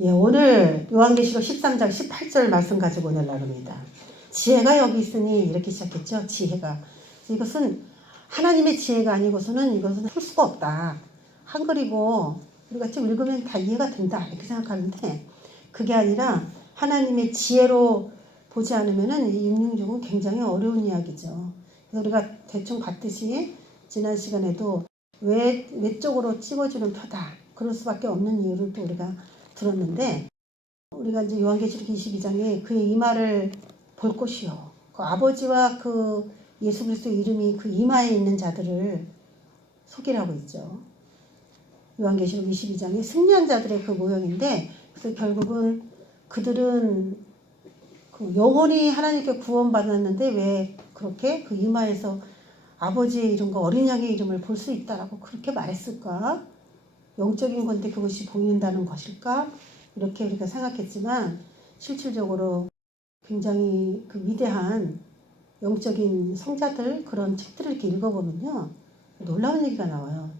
예, 오늘 요한계시록 13장 18절 말씀 가지고 오늘 나눕니다. 지혜가 여기 있으니 이렇게 시작했죠. 지혜가. 이것은 하나님의 지혜가 아니고서는 이것은 풀 수가 없다. 한글이고 우리가 좀 읽으면 다 이해가 된다. 이렇게 생각하는데 그게 아니라 하나님의 지혜로 보지 않으면은 이 육륜족은 굉장히 어려운 이야기죠. 그래서 우리가 대충 봤듯이 지난 시간에도 외적으로 찝어주는 터다. 그럴 수밖에 없는 이유를 또 우리가 들었는데 우리가 이제 요한계시록 22장에 그의 이마를 볼 것이요. 그 아버지와 그 예수 그리스도 이름이 그 이마에 있는 자들을 소개하고 있죠. 요한계시록 22장에 승리한 자들의 그 모형인데 그래서 결국은 그들은 그 영원히 하나님께 구원받았는데 왜 그렇게 그 이마에서 아버지의 이름과 어린 양의 이름을 볼 수 있다라고 그렇게 말했을까? 영적인 건데 그것이 보인다는 것일까? 이렇게 우리가 생각했지만 실질적으로 굉장히 그 위대한 영적인 성자들 그런 책들을 이렇게 읽어보면요. 놀라운 얘기가 나와요.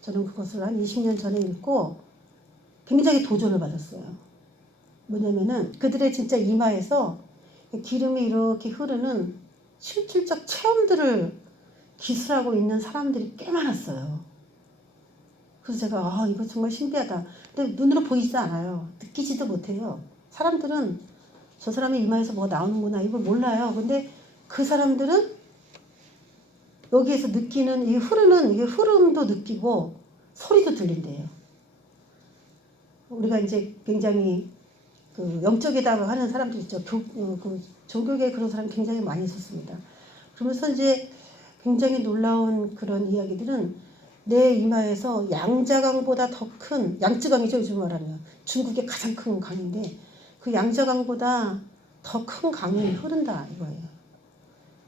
저는 그것을 한 20년 전에 읽고 굉장히 도전을 받았어요. 뭐냐면은 그들의 진짜 이마에서 기름이 이렇게 흐르는 실질적 체험들을 기술하고 있는 사람들이 꽤 많았어요. 그래서 제가 이거 정말 신기하다. 근데 눈으로 보이지 않아요. 느끼지도 못해요. 사람들은 저 사람의 이마에서 뭐가 나오는구나 이걸 몰라요. 근데 그 사람들은 여기에서 느끼는 이 흐르는 이 흐름도 느끼고 소리도 들린대요. 우리가 이제 굉장히 그 영적이다고 하는 사람들 있죠. 그 종교계에 그런 사람이 굉장히 많이 있었습니다. 그러면서 이제 굉장히 놀라운 그런 이야기들은 내 이마에서 양자강보다 더 큰, 양쯔강이죠 요즘 말하면 중국의 가장 큰 강인데 그 양자강보다 더 큰 강이 흐른다 이거예요.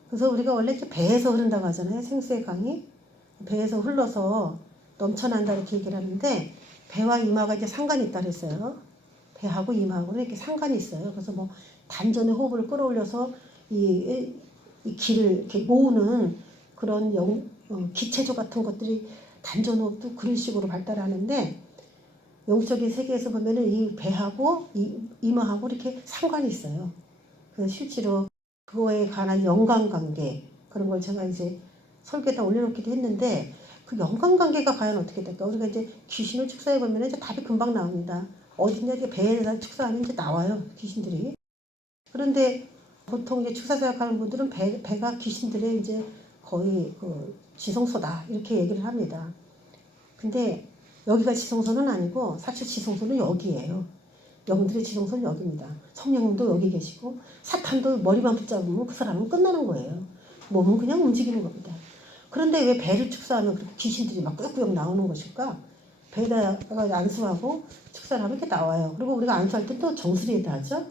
그래서 우리가 원래 이제 배에서 흐른다고 하잖아요. 생수의 강이 배에서 흘러서 넘쳐난다 이렇게 얘기를 하는데 배와 이마가 이제 상관이 있다 그랬어요. 배하고 이마하고는 이렇게 상관이 있어요. 그래서 뭐 단전의 호흡을 끌어올려서 이 기를 이렇게 모으는 그런 기체조 같은 것들이 단전호흡도 그런 식으로 발달하는데 영적인 세계에서 보면은 이 배하고 이마하고 이렇게 상관이 있어요. 그래서 실제로 그거에 관한 연관관계 그런 걸 제가 이제 설계에다 올려놓기도 했는데 그 연관관계가 과연 어떻게 될까? 우리가 이제 귀신을 축사해 보면 이제 답이 금방 나옵니다. 어디냐 이게 배에다 축사하면 이제 나와요 귀신들이. 그런데 보통 이제 축사 생각하는 분들은 배가 귀신들의 이제 거의 그 지성소다 이렇게 얘기를 합니다. 근데 여기가 지성소는 아니고 사실 지성소는 여기예요. 영들의 지성소는 여기입니다. 성령님도 여기 계시고 사탄도 머리만 붙잡으면 그 사람은 끝나는 거예요. 몸은 그냥 움직이는 겁니다. 그런데 왜 배를 축사하면 그렇게 귀신들이 막 꾸역꾸역 나오는 것일까? 배에다가 안수하고 축사를 하면 이렇게 나와요. 그리고 우리가 안수할 때 또 정수리에다 하죠.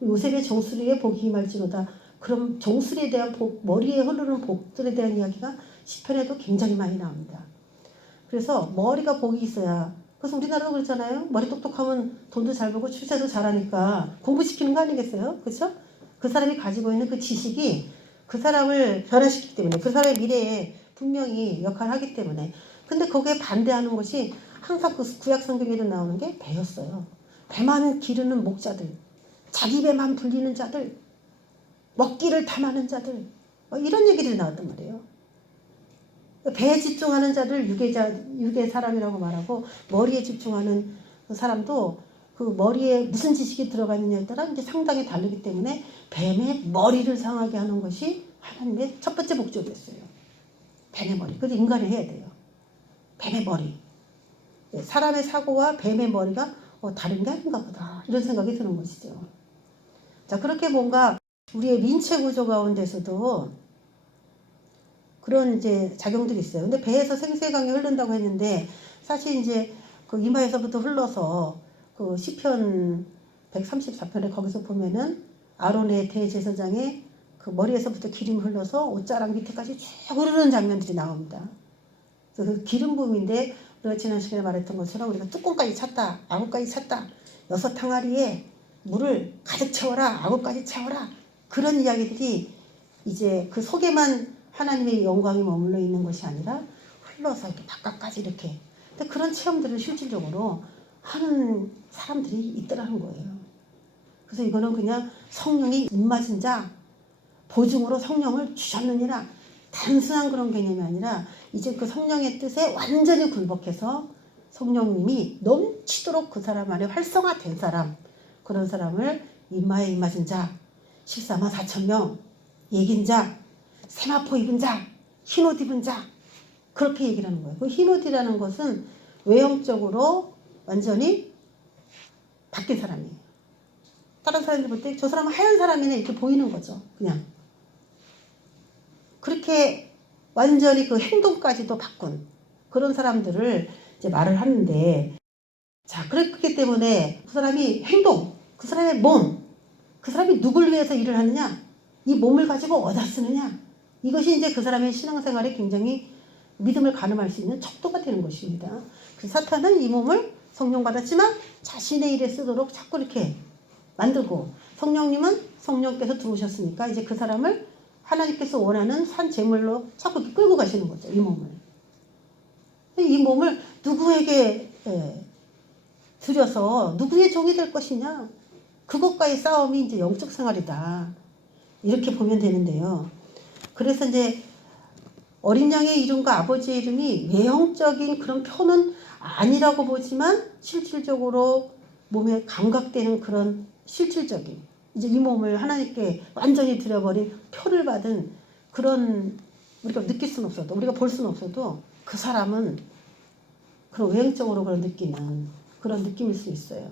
요셉의 정수리에 복이 임할지로다. 그럼 정수리에 대한 복, 머리에 흐르는 복들에 대한 이야기가 시편에도 굉장히 많이 나옵니다. 그래서 머리가 복이 있어야. 그래서 우리나라도 그렇잖아요. 머리 똑똑하면 돈도 잘 벌고 출세도 잘하니까 공부시키는 거 아니겠어요? 그렇죠? 그 사람이 가지고 있는 그 지식이 그 사람을 변화시키기 때문에 그 사람의 미래에 분명히 역할을 하기 때문에. 근데 거기에 반대하는 것이 항상 그 구약 성경에도 나오는 게 배였어요. 배만 기르는 목자들, 자기 배만 불리는 자들, 먹기를 탐하는 자들, 이런 얘기들이 나왔단 말이에요. 배에 집중하는 자들 유괴 사람이라고 말하고 머리에 집중하는 사람도 그 머리에 무슨 지식이 들어가 있느냐에 따라 이제 상당히 다르기 때문에 뱀의 머리를 상하게 하는 것이 하나님의 첫 번째 목적이었어요. 뱀의 머리. 그래서 인간이 해야 돼요. 뱀의 머리. 사람의 사고와 뱀의 머리가 다른 게 아닌가 보다. 이런 생각이 드는 것이죠. 자, 그렇게 뭔가 우리의 민체 구조 가운데서도 그런 이제 작용들이 있어요. 근데 배에서 생수의 강이 흐른다고 했는데 사실 이제 그 이마에서부터 흘러서 그 시편 134편에 거기서 보면은 아론의 대제사장의 그 머리에서부터 기름이 흘러서 옷자락 밑에까지 쭉 흐르는 장면들이 나옵니다. 그래서 그 기름 부음인데 우리가 지난 시간에 말했던 것처럼 우리가 뚜껑까지 찼다, 아구까지 찼다, 6항아리에 물을 가득 채워라, 아구까지 채워라 그런 이야기들이 이제 그 속에만 하나님의 영광이 머물러 있는 것이 아니라 흘러서 이렇게 바깥까지 이렇게. 근데 그런 체험들을 실질적으로 하는 사람들이 있더라는 거예요. 그래서 이거는 그냥 성령이 입맞은 자, 보증으로 성령을 주셨느니라. 단순한 그런 개념이 아니라 이제 그 성령의 뜻에 완전히 굴복해서 성령님이 넘치도록 그 사람 안에 활성화된 사람, 그런 사람을 임마에 임맞은 자, 14만 4천 명, 예긴 자, 세마포 입은 자, 흰옷 입은 자, 그렇게 얘기를 하는 거예요. 그 흰옷이라는 것은 외형적으로 완전히 바뀐 사람이에요. 다른 사람들 볼 때 저 사람은 하얀 사람이네 이렇게 보이는 거죠. 그냥 그렇게 완전히 그 행동까지도 바꾼 그런 사람들을 이제 말을 하는데, 자, 그렇기 때문에 그 사람이 행동, 그 사람의 몸, 그 사람이 누굴 위해서 일을 하느냐, 이 몸을 가지고 어디다 쓰느냐, 이것이 이제 그 사람의 신앙생활에 굉장히 믿음을 가늠할 수 있는 척도가 되는 것입니다. 그래서 사탄은 이 몸을 성령 받았지만 자신의 일에 쓰도록 자꾸 이렇게 만들고, 성령님은 성령께서 들어오셨으니까 이제 그 사람을 하나님께서 원하는 산 제물로 자꾸 이렇게 끌고 가시는 거죠. 이 몸을. 이 몸을 누구에게 들여서 누구의 종이 될 것이냐, 그것과의 싸움이 이제 영적 생활이다, 이렇게 보면 되는데요. 그래서 이제 어린 양의 이름과 아버지의 이름이 외형적인 그런 표는 아니라고 보지만 실질적으로 몸에 감각되는 그런 실질적인, 이제 이 몸을 하나님께 완전히 들여버린 표를 받은 그런, 우리가 느낄 수는 없어도, 우리가 볼 수는 없어도 그 사람은 그런 외형적으로 그런 느끼는 그런 느낌일 수 있어요.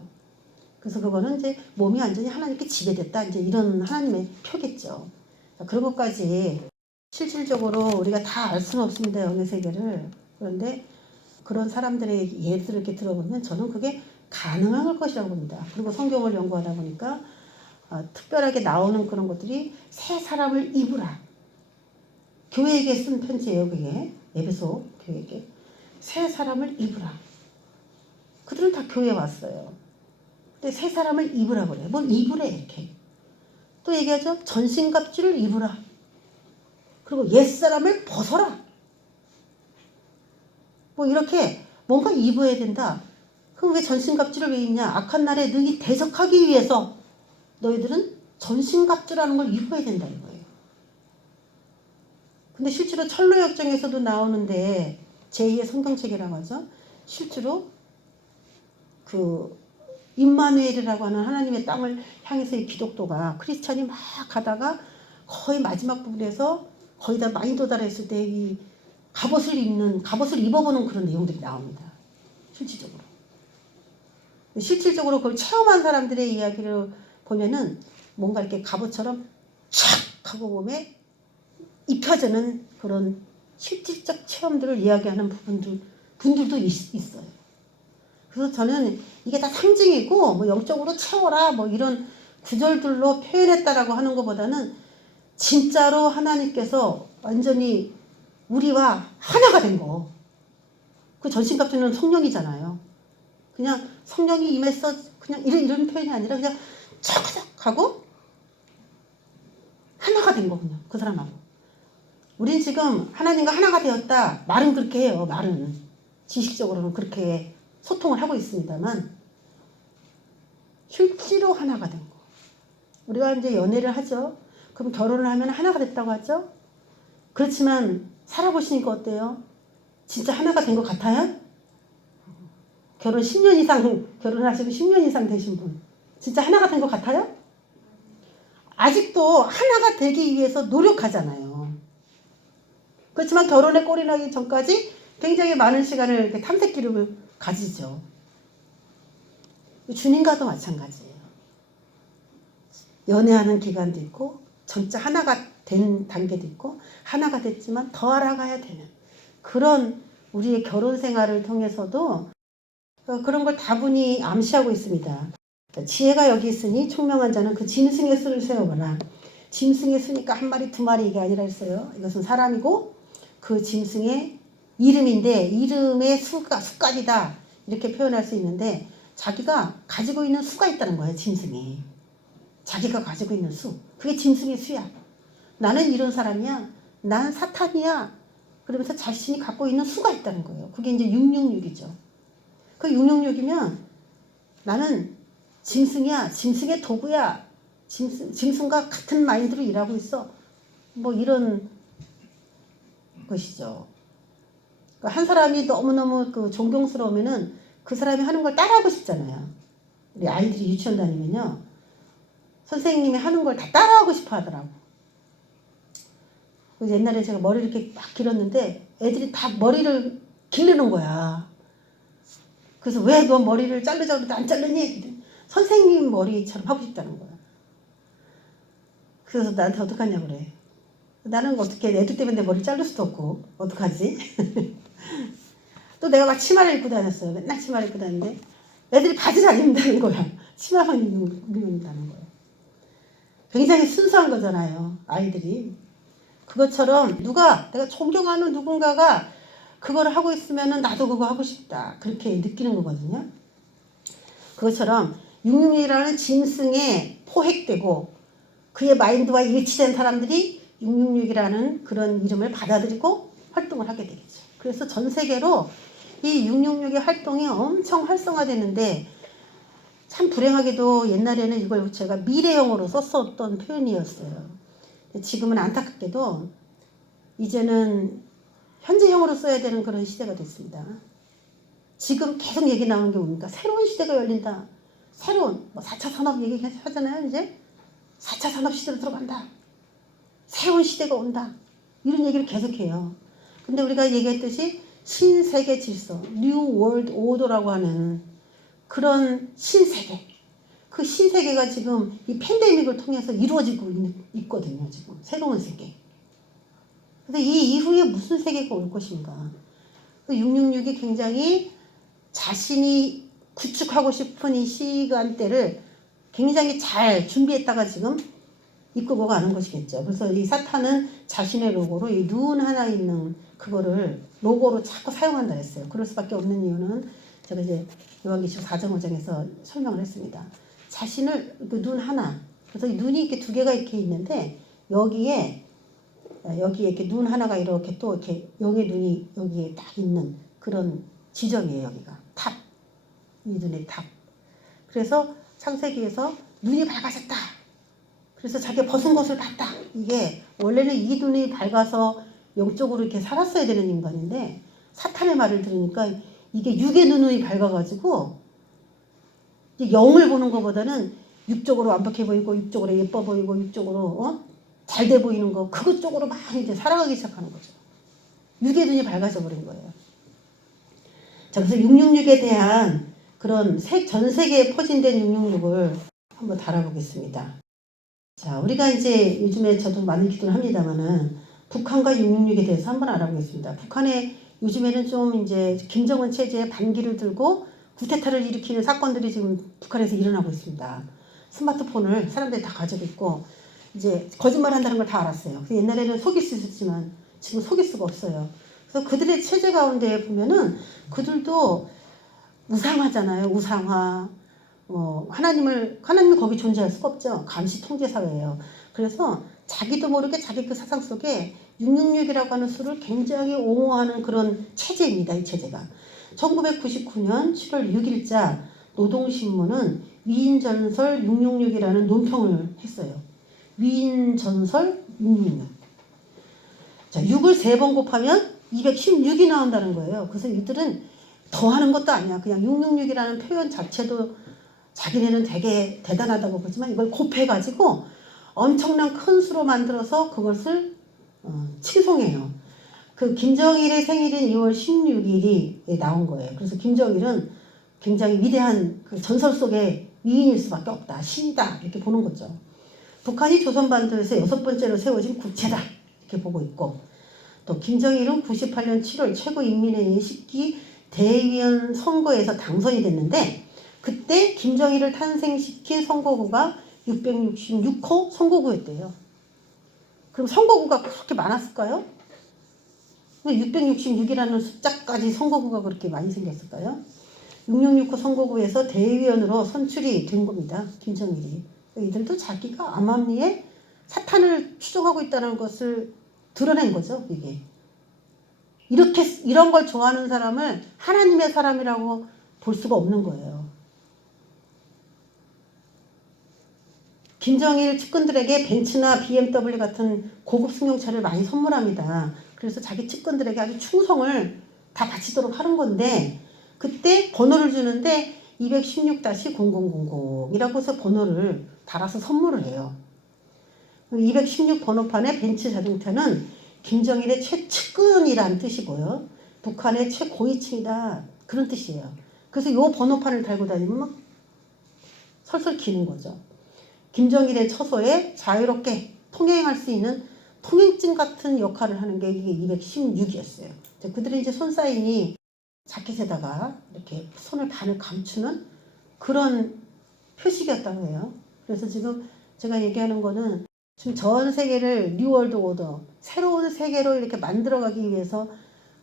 그래서 그거는 이제 몸이 완전히 하나님께 지배됐다, 이제 이런 하나님의 표겠죠. 그런 것까지 실질적으로 우리가 다 알 수는 없습니다, 영의 세계를. 그런데 그런 사람들의 예들을 이렇게 들어보면 저는 그게 가능할 것이라고 봅니다. 그리고 성경을 연구하다 보니까 특별하게 나오는 그런 것들이 새 사람을 입으라. 교회에게 쓴 편지예요, 그게. 에베소 교회에게. 새 사람을 입으라. 그들은 다 교회에 왔어요. 근데 새 사람을 입으라 그래요. 뭘 입으래, 이렇게. 또 얘기하죠. 전신갑주를 입으라. 그리고 옛사람을 벗어라. 뭐 이렇게 뭔가 입어야 된다. 그럼 왜 전신갑주를 왜 입냐? 악한 날에 능히 대적하기 위해서 너희들은 전신갑주라는 걸 입어야 된다, 이거예요. 근데 실제로 철로역정에서도 나오는데, 제2의 성경책이라고 하죠. 실제로 그 임마누엘이라고 하는 하나님의 땅을 향해서 이 기독도가, 크리스찬이 막 가다가 거의 마지막 부분에서 거의 다 많이 도달했을 때 이 갑옷을 입어보는 그런 내용들이 나옵니다. 실질적으로. 실질적으로 그걸 체험한 사람들의 이야기를 보면은 뭔가 이렇게 갑옷처럼 촥 하고 몸에 입혀지는 그런 실질적 체험들을 이야기하는 분들도 있어요. 그래서 저는 이게 다 상징이고 뭐 영적으로 채워라 뭐 이런 구절들로 표현했다라고 하는 것보다는 진짜로 하나님께서 완전히 우리와 하나가 된 거. 그 전신갑주는 성령이잖아요. 그냥 성령이 임해서 그냥 이런 표현이 아니라 그냥 척척 하고 하나가 된 거군요. 그 사람하고. 우린 지금 하나님과 하나가 되었다. 말은 그렇게 해요. 말은. 지식적으로는 그렇게 소통을 하고 있습니다만 실제로 하나가 된 거. 우리가 이제 연애를 하죠. 그럼 결혼을 하면 하나가 됐다고 하죠. 그렇지만 살아보시니까 어때요? 진짜 하나가 된 것 같아요? 결혼 10년 이상 결혼하시고 10년 이상 되신 분 진짜 하나가 된 것 같아요? 아직도 하나가 되기 위해서 노력하잖아요. 그렇지만 결혼에 꼴이 나기 전까지 굉장히 많은 시간을 이렇게 탐색기를 가지죠. 주님과도 마찬가지예요. 연애하는 기간도 있고 진짜 하나가 된 단계도 있고 하나가 됐지만 더 알아가야 되는 그런 우리의 결혼 생활을 통해서도 그런 걸 다분히 암시하고 있습니다. 지혜가 여기 있으니 총명한 자는 그 짐승의 수를 세워보라. 짐승의 수니까 한 마리 두 마리 이게 아니라 했어요. 이것은 사람이고 그 짐승의 이름인데 이름의 수까지다 이렇게 표현할 수 있는데 자기가 가지고 있는 수가 있다는 거예요. 짐승이. 자기가 가지고 있는 수. 그게 짐승의 수야. 나는 이런 사람이야. 난 사탄이야. 그러면서 자신이 갖고 있는 수가 있다는 거예요. 그게 이제 666이죠. 그 666이면 나는 짐승이야. 짐승의 도구야. 짐승과 같은 마인드로 일하고 있어. 뭐 이런 것이죠. 그러니까 한 사람이 너무너무 그 존경스러우면은 그 사람이 하는 걸 따라하고 싶잖아요. 우리 아이들이 유치원 다니면요. 선생님이 하는 걸 다 따라하고 싶어 하더라고. 그래서 옛날에 제가 머리를 이렇게 막 길었는데 애들이 다 머리를 기르는 거야. 그래서 왜 너 머리를 자르자고 해도 안 자르니? 선생님 머리처럼 하고 싶다는 거야. 그래서 나한테 어떡하냐고 그래. 나는 어떻게 애들 때문에 내 머리 자를 수도 없고 어떡하지? 또 내가 막 치마를 입고 다녔어요. 맨날 치마를 입고 다녔는데 애들이 바지를 안 입는다는 거야. 치마만 입는다는 거야. 굉장히 순수한 거잖아요. 아이들이. 그것처럼 내가 존경하는 누군가가 그걸 하고 있으면 나도 그거 하고 싶다. 그렇게 느끼는 거거든요. 그것처럼 666이라는 짐승에 포획되고 그의 마인드와 일치된 사람들이 666이라는 그런 이름을 받아들이고 활동을 하게 되겠죠. 그래서 전 세계로 이 666의 활동이 엄청 활성화되는데 참 불행하게도 옛날에는 이걸 제가 미래형으로 썼었던 표현이었어요. 지금은 안타깝게도 이제는 현재형으로 써야 되는 그런 시대가 됐습니다. 지금 계속 얘기 나오는 게 뭡니까? 새로운 시대가 열린다. 새로운 4차 산업 얘기 하잖아요. 이제 4차 산업 시대로 들어간다. 새로운 시대가 온다. 이런 얘기를 계속해요. 근데 우리가 얘기했듯이 신세계 질서, 뉴 월드 오더라고 하는 그런 신세계. 그 신세계가 지금 이 팬데믹을 통해서 이루어지고 있거든요. 지금 새로운 세계. 근데 이 이후에 무슨 세계가 올 것인가. 666이 굉장히 자신이 구축하고 싶은 이 시간대를 굉장히 잘 준비했다가 지금 이끌고 가는 것이겠죠. 그래서 이 사탄은 자신의 로고로 이 눈 하나 있는 그거를 로고로 자꾸 사용한다 했어요. 그럴 수밖에 없는 이유는 제가 이제 요한계시록 4장 5장에서 설명을 했습니다. 자신을 그 눈 하나, 그래서 눈이 이렇게 두 개가 이렇게 있는데 여기에 이렇게 눈 하나가 이렇게 또 이렇게 영의 눈이 여기에 딱 있는 그런 지점이에요. 여기가 탑, 이 눈의 탑. 그래서 창세기에서 눈이 밝아졌다. 그래서 자기가 벗은 것을 봤다. 이게 원래는 이 눈이 밝아서 영적으로 이렇게 살았어야 되는 인간인데 사탄의 말을 들으니까 이게 육의 눈이 밝아가지고 영을 보는 것보다는 육적으로 완벽해 보이고 육적으로 예뻐 보이고 육적으로 잘 돼 보이는 거 그것 쪽으로 막 이제 살아가기 시작하는 거죠. 육의 눈이 밝아져 버린 거예요. 자, 그래서 666에 대한 그런 전 세계에 포진된 666을 한번 달아보겠습니다. 자, 우리가 이제 요즘에 저도 많이 기도를 합니다만은 북한과 666에 대해서 한번 알아보겠습니다. 북한에 요즘에는 좀 이제 김정은 체제의 반기를 들고 쿠데타를 일으키는 사건들이 지금 북한에서 일어나고 있습니다. 스마트폰을 사람들이 다 가지고 있고 이제 거짓말 한다는 걸 다 알았어요. 그래서 옛날에는 속일 수 있었지만 지금 속일 수가 없어요. 그래서 그들의 체제 가운데 보면은 그들도 우상화잖아요. 우상화. 하나님이 거기 존재할 수가 없죠. 감시 통제 사회예요. 그래서 자기도 모르게 자기 그 사상 속에 666이라고 하는 수를 굉장히 옹호하는 그런 체제입니다. 이 체제가. 1999년 7월 6일자 노동신문은 위인전설 666이라는 논평을 했어요. 위인전설 666. 자, 6을 3번 곱하면 216이 나온다는 거예요. 그래서 이들은 더하는 것도 아니야. 그냥 666이라는 표현 자체도 자기네는 되게 대단하다고 그러지만 이걸 곱해가지고 엄청난 큰 수로 만들어서 그것을 칭송해요. 그 김정일의 생일인 2월 16일이 나온 거예요. 그래서 김정일은 굉장히 위대한 그 전설 속의 위인일 수밖에 없다. 신이다. 이렇게 보는 거죠. 북한이 조선반도에서 6번째로 세워진 국채다. 이렇게 보고 있고 또 김정일은 98년 7월 최고인민회의 10기 대의원 선거에서 당선이 됐는데 그때 김정일을 탄생시킨 선거구가 666호 선거구였대요. 그럼 선거구가 그렇게 많았을까요? 666이라는 숫자까지 선거구가 그렇게 많이 생겼을까요? 666호 선거구에서 대의원으로 선출이 된 겁니다. 김정일이. 이들도 자기가 암암리에 사탄을 추종하고 있다는 것을 드러낸 거죠. 이게. 이런 걸 좋아하는 사람을 하나님의 사람이라고 볼 수가 없는 거예요. 김정일 측근들에게 벤츠나 BMW 같은 고급 승용차를 많이 선물합니다. 그래서 자기 측근들에게 아주 충성을 다 바치도록 하는 건데 그때 번호를 주는데 216-0000이라고 해서 번호를 달아서 선물을 해요. 216 번호판의 벤츠 자동차는 김정일의 최측근이라는 뜻이고요. 북한의 최고위층이다. 그런 뜻이에요. 그래서 이 번호판을 달고 다니면 막 설설 기는 거죠. 김정일의 처소에 자유롭게 통행할 수 있는 통행증 같은 역할을 하는 게 이게 216이었어요. 그들의 이제 손사인이 자켓에다가 이렇게 손을 반을 감추는 그런 표식이었다고 해요. 그래서 지금 제가 얘기하는 거는 지금 전 세계를 뉴월드 오더, 새로운 세계로 이렇게 만들어가기 위해서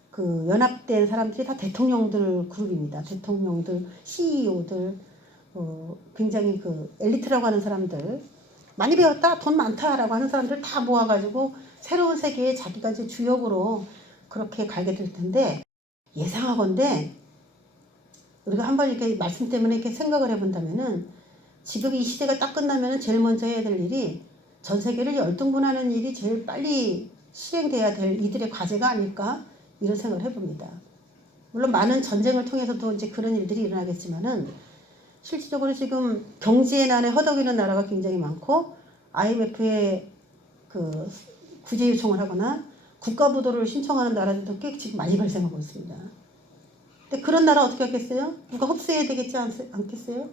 그 연합된 사람들이 다 대통령들 그룹입니다. 대통령들, CEO들, 굉장히 그 엘리트라고 하는 사람들, 많이 배웠다, 돈 많다라고 하는 사람들 다 모아가지고 새로운 세계에 자기가 이제 주역으로 그렇게 가게 될 텐데 예상하건대 우리가 한번 이렇게 말씀 때문에 이렇게 생각을 해본다면은 지금 이 시대가 딱 끝나면은 제일 먼저 해야 될 일이 전 세계를 열등분하는 일이 제일 빨리 실행돼야 될 이들의 과제가 아닐까 이런 생각을 해봅니다. 물론 많은 전쟁을 통해서도 이제 그런 일들이 일어나겠지만은 실질적으로 지금 경제의 난에 허덕이는 나라가 굉장히 많고 IMF에 그 구제 요청을 하거나 국가부도를 신청하는 나라들도 꽤 지금 많이 발생하고 있습니다. 근데 그런 나라 어떻게 하겠어요? 누가 흡수해야 되겠지 않겠어요?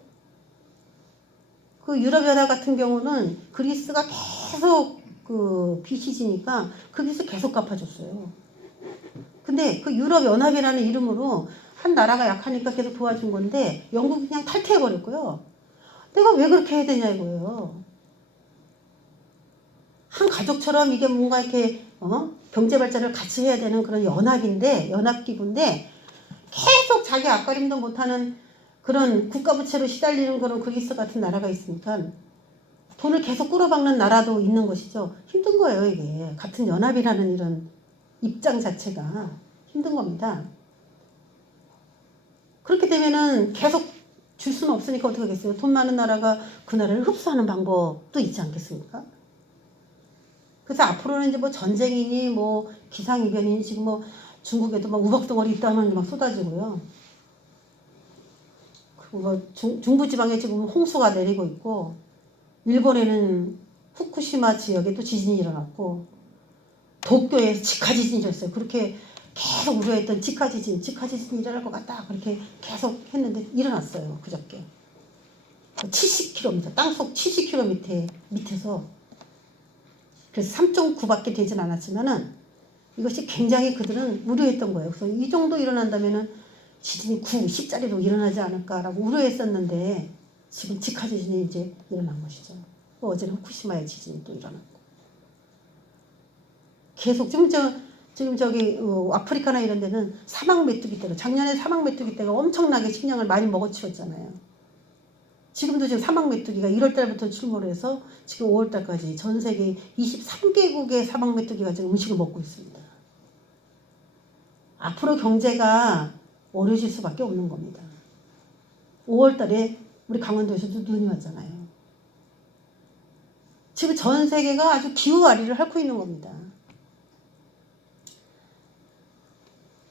그 유럽연합 같은 경우는 그리스가 계속 그 빚이 지니까 그 빚을 계속 갚아줬어요. 근데 그 유럽연합이라는 이름으로 한 나라가 약하니까 계속 도와준 건데 영국이 그냥 탈퇴해버렸고요. 내가 왜 그렇게 해야 되냐 이거예요. 한 가족처럼 이게 뭔가 이렇게 경제 발전을 같이 해야 되는 그런 연합인데 연합기구인데 계속 자기 앞가림도 못하는 그런 국가부채로 시달리는 그런 그리스 같은 나라가 있으니까 돈을 계속 끌어박는 나라도 있는 것이죠. 힘든 거예요 이게. 같은 연합이라는 이런 입장 자체가 힘든 겁니다. 그렇게 되면은 계속 줄 수는 없으니까 어떻게 하겠어요? 돈 많은 나라가 그 나라를 흡수하는 방법도 있지 않겠습니까? 그래서 앞으로는 이제 뭐 전쟁이니 뭐 기상이변이니 지금 뭐 중국에도 막 우박덩어리 있다는 게 막 쏟아지고요. 그리고 뭐 중부지방에 지금 홍수가 내리고 있고 일본에는 후쿠시마 지역에 또 지진이 일어났고 도쿄에서 직하 지진이 일어났어요. 그렇게 계속 우려했던 직하 지진이 일어날 것 같다. 그렇게 계속 했는데 일어났어요. 그저께. 70km, 땅속 70km 밑에서 그래서 3.9밖에 되진 않았지만은 이것이 굉장히 그들은 우려했던 거예요. 그래서 이 정도 일어난다면은 지진이 9, 10짜리로 일어나지 않을까라고 우려했었는데 지금 직하 지진이 이제 일어난 것이죠. 또 어제는 후쿠시마의 지진이 또 일어났고 계속 지금 저기 아프리카나 이런 데는 사막 메뚜기 떼가 작년에 사막 메뚜기 떼가 엄청나게 식량을 많이 먹어치웠잖아요. 지금도 지금 사막 메뚜기가 1월 달부터 출몰을 해서 지금 5월 달까지 전 세계 23개국의 사막 메뚜기가 지금 음식을 먹고 있습니다. 앞으로 경제가 어려질 수밖에 없는 겁니다. 5월 달에 우리 강원도에서도 눈이 왔잖아요. 지금 전 세계가 아주 기후와리를 앓고 있는 겁니다.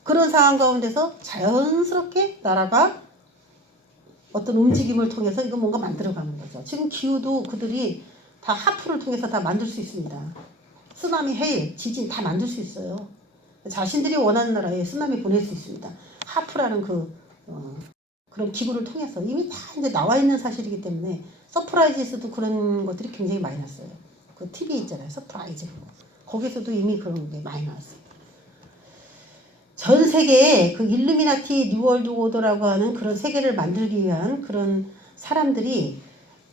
그런 상황 가운데서 자연스럽게 나라가 어떤 움직임을 통해서 이거 뭔가 만들어가는 거죠. 지금 기후도 그들이 다 하프를 통해서 다 만들 수 있습니다. 쓰나미, 해일, 지진 다 만들 수 있어요. 자신들이 원하는 나라에 쓰나미 보낼 수 있습니다. 하프라는 그런 기구를 통해서 이미 다 이제 나와 있는 사실이기 때문에 서프라이즈에서도 그런 것들이 굉장히 많이 났어요. 그 TV 있잖아요. 서프라이즈. 거기서도 이미 그런 게 많이 나왔어요. 전 세계에 그 일루미나티 뉴월드 오더라고 하는 그런 세계를 만들기 위한 그런 사람들이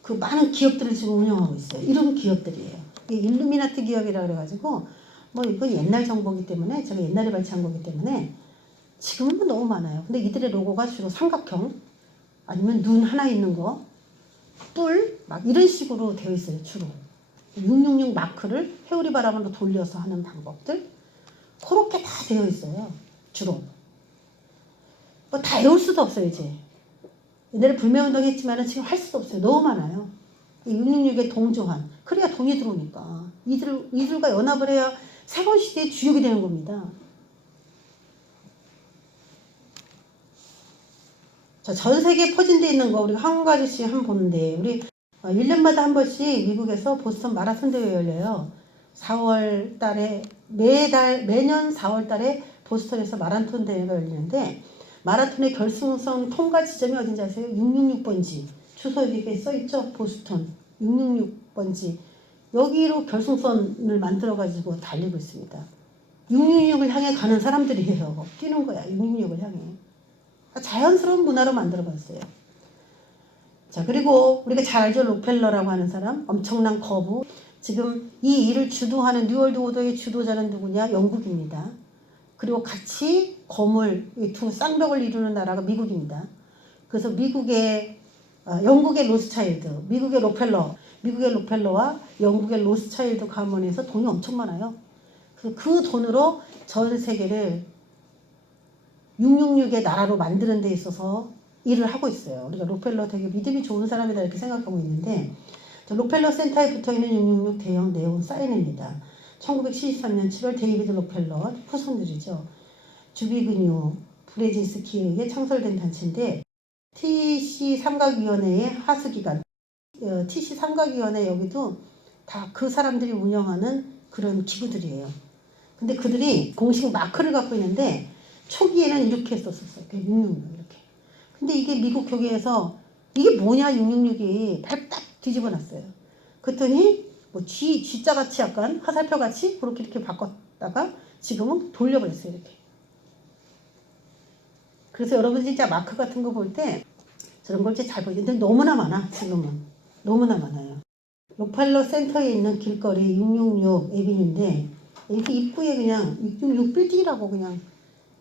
그 많은 기업들을 지금 운영하고 있어요. 이런 기업들이에요. 일루미나티 기업이라 그래가지고 뭐 이건 옛날 정보기 때문에 제가 옛날에 발췌한 거기 때문에 지금은 뭐 너무 많아요. 근데 이들의 로고가 주로 삼각형 아니면 눈 하나 있는 거, 뿔 막 이런 식으로 되어 있어요. 주로 666 마크를 회오리 바람으로 돌려서 하는 방법들 그렇게 다 되어 있어요. 주로 뭐 다 외울 수도 없어요. 이제 옛날에 불매운동 했지만은 지금 할 수도 없어요. 너무 많아요. 666에 동조한. 그래야 돈이 들어오니까. 이들과 연합을 해야 새로운 시대의 주역이 되는 겁니다. 자, 전 세계에 퍼진 데 있는 거 우리가 한 가지씩 한번 보는데 우리 1년마다 한 번씩 미국에서 보스턴 마라톤 대회 열려요. 4월 달에 매년 4월 달에 보스턴에서 마라톤 대회가 열리는데 마라톤의 결승선 통과 지점이 어딘지 아세요? 666번지. 주소 여기에 써있죠? 보스턴 666번지. 여기로 결승선을 만들어가지고 달리고 있습니다. 666을 향해 가는 사람들이에요. 뛰는 거야. 666을 향해. 자연스러운 문화로 만들어봤어요. 자, 그리고 우리가 잘 알죠? 록펠러라고 하는 사람. 엄청난 거부. 지금 이 일을 주도하는 뉴월드 오더의 주도자는 누구냐? 영국입니다. 그리고 같이 거물, 두 쌍벽을 이루는 나라가 미국입니다. 그래서 영국의 로스차일드, 미국의 록펠러와 영국의 로스차일드 가문에서 돈이 엄청 많아요. 그 돈으로 전 세계를 666의 나라로 만드는 데 있어서 일을 하고 있어요. 우리가 록펠러 되게 믿음이 좋은 사람이다 이렇게 생각하고 있는데 록펠러 센터에 붙어있는 666 대형 네온 사인입니다. 1973년 7월 데이비드 록펠러 후손들이죠. 주비그뉴 브레진스키에 의해 창설된 단체인데 TC 삼각위원회의 하수기관 TC 삼각위원회 여기도 다 그 사람들이 운영하는 그런 기구들이에요. 근데 그들이 공식 마크를 갖고 있는데 초기에는 이렇게 했었어요. 666 이렇게. 근데 이게 미국 교계에서 이게 뭐냐 666이 발 딱 뒤집어 놨어요. 그랬더니 뭐 G자같이 약간 화살표같이 그렇게 이렇게 바꿨다가 지금은 돌려버렸어요. 이렇게. 그래서 여러분 진짜 마크 같은 거 볼 때 저런 걸 잘 보이는데 너무나 많아. 지금은. 너무나 많아요. 록펠러 센터에 있는 길거리 666 에비뉴인데 여기 입구에 그냥 666 빌딩이라고 그냥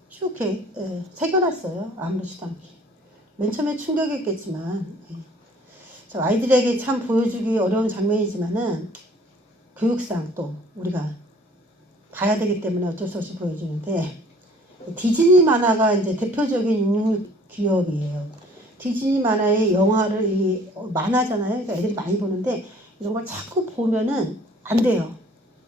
쭉 이렇게 새겨놨어요. 아무렇지도 않게. 맨 처음에 충격이었겠지만 아이들에게 참 보여주기 어려운 장면이지만은 교육상 또 우리가 봐야 되기 때문에 어쩔 수 없이 보여주는데 디즈니 만화가 이제 대표적인 666 기업이에요. 디즈니 만화의 영화를 만화잖아요. 그러니까 애들이 많이 보는데 이런 걸 자꾸 보면은 안 돼요.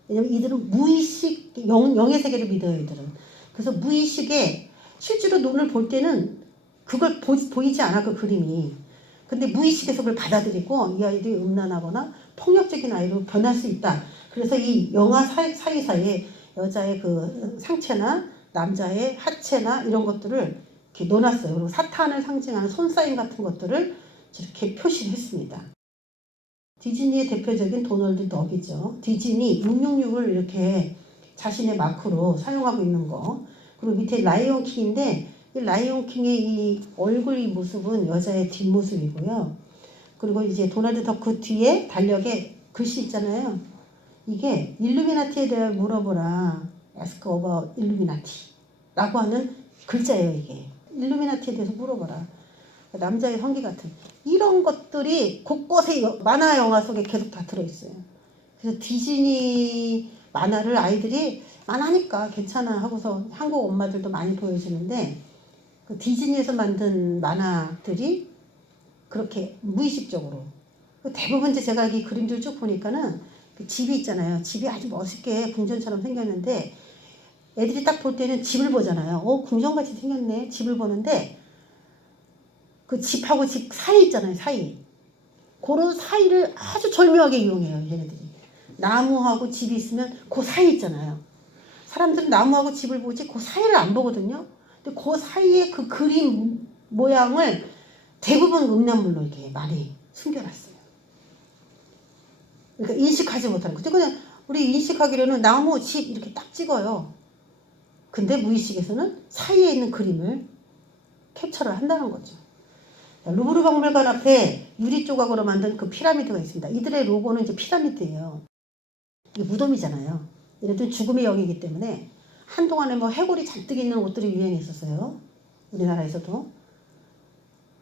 왜냐면 이들은 무의식 영의 세계를 믿어요. 이들은. 그래서 무의식에 실제로 눈을 볼 때는 그걸 보이지 않아 그 그림이. 근데 무의식에서 그걸 받아들이고 이 아이들이 음란하거나 폭력적인 아이로 변할 수 있다. 그래서 이 영화 사이사이에 여자의 그 상체나 남자의 하체나 이런 것들을 이렇게 놓았어요. 그리고 사탄을 상징하는 손사인 같은 것들을 이렇게 표시를 했습니다. 디즈니의 대표적인 도널드 덕이죠. 디즈니 666을 이렇게 자신의 마크로 사용하고 있는 거. 그리고 밑에 라이온 킹인데 이 라이온 킹의 이 얼굴 이 모습은 여자의 뒷모습이고요. 그리고 이제 도널드 덕 뒤에 달력에 글씨 있잖아요. 이게 일루미나티에 대해 물어보라. Ask about Illuminati 라고 하는 글자예요. 이게 일루미나티에 대해서 물어보라. 남자의 성기 같은 이런 것들이 곳곳에 만화 영화 속에 계속 다 들어있어요. 그래서 디즈니 만화를 아이들이 만화니까 괜찮아 하고서 한국 엄마들도 많이 보여주는데 그 디즈니에서 만든 만화들이 그렇게 무의식적으로 대부분 이제 제가 이 그림들 쭉 보니까는 그 집이 있잖아요. 집이 아주 멋있게 궁전처럼 생겼는데 애들이 딱 볼 때는 집을 보잖아요. 궁전같이 생겼네. 집을 보는데 그 집하고 집 사이 있잖아요. 사이. 그런 사이를 아주 절묘하게 이용해요. 얘네들이. 나무하고 집이 있으면 그 사이 있잖아요. 사람들은 나무하고 집을 보지 그 사이를 안 보거든요. 근데 그 사이에 그 그림 모양을 대부분 음란물로 이렇게 많이 숨겨놨어요. 그러니까 인식하지 못하는 거죠. 그냥 우리 인식하기로는 나무, 집 이렇게 딱 찍어요. 근데 무의식에서는 사이에 있는 그림을 캡처를 한다는 거죠. 루브르 박물관 앞에 유리 조각으로 만든 그 피라미드가 있습니다. 이들의 로고는 이제 피라미드예요. 이게 무덤이잖아요. 얘네들은 죽음의 영이기 때문에 한동안에 뭐 해골이 잔뜩 있는 옷들이 유행했었어요. 우리나라에서도.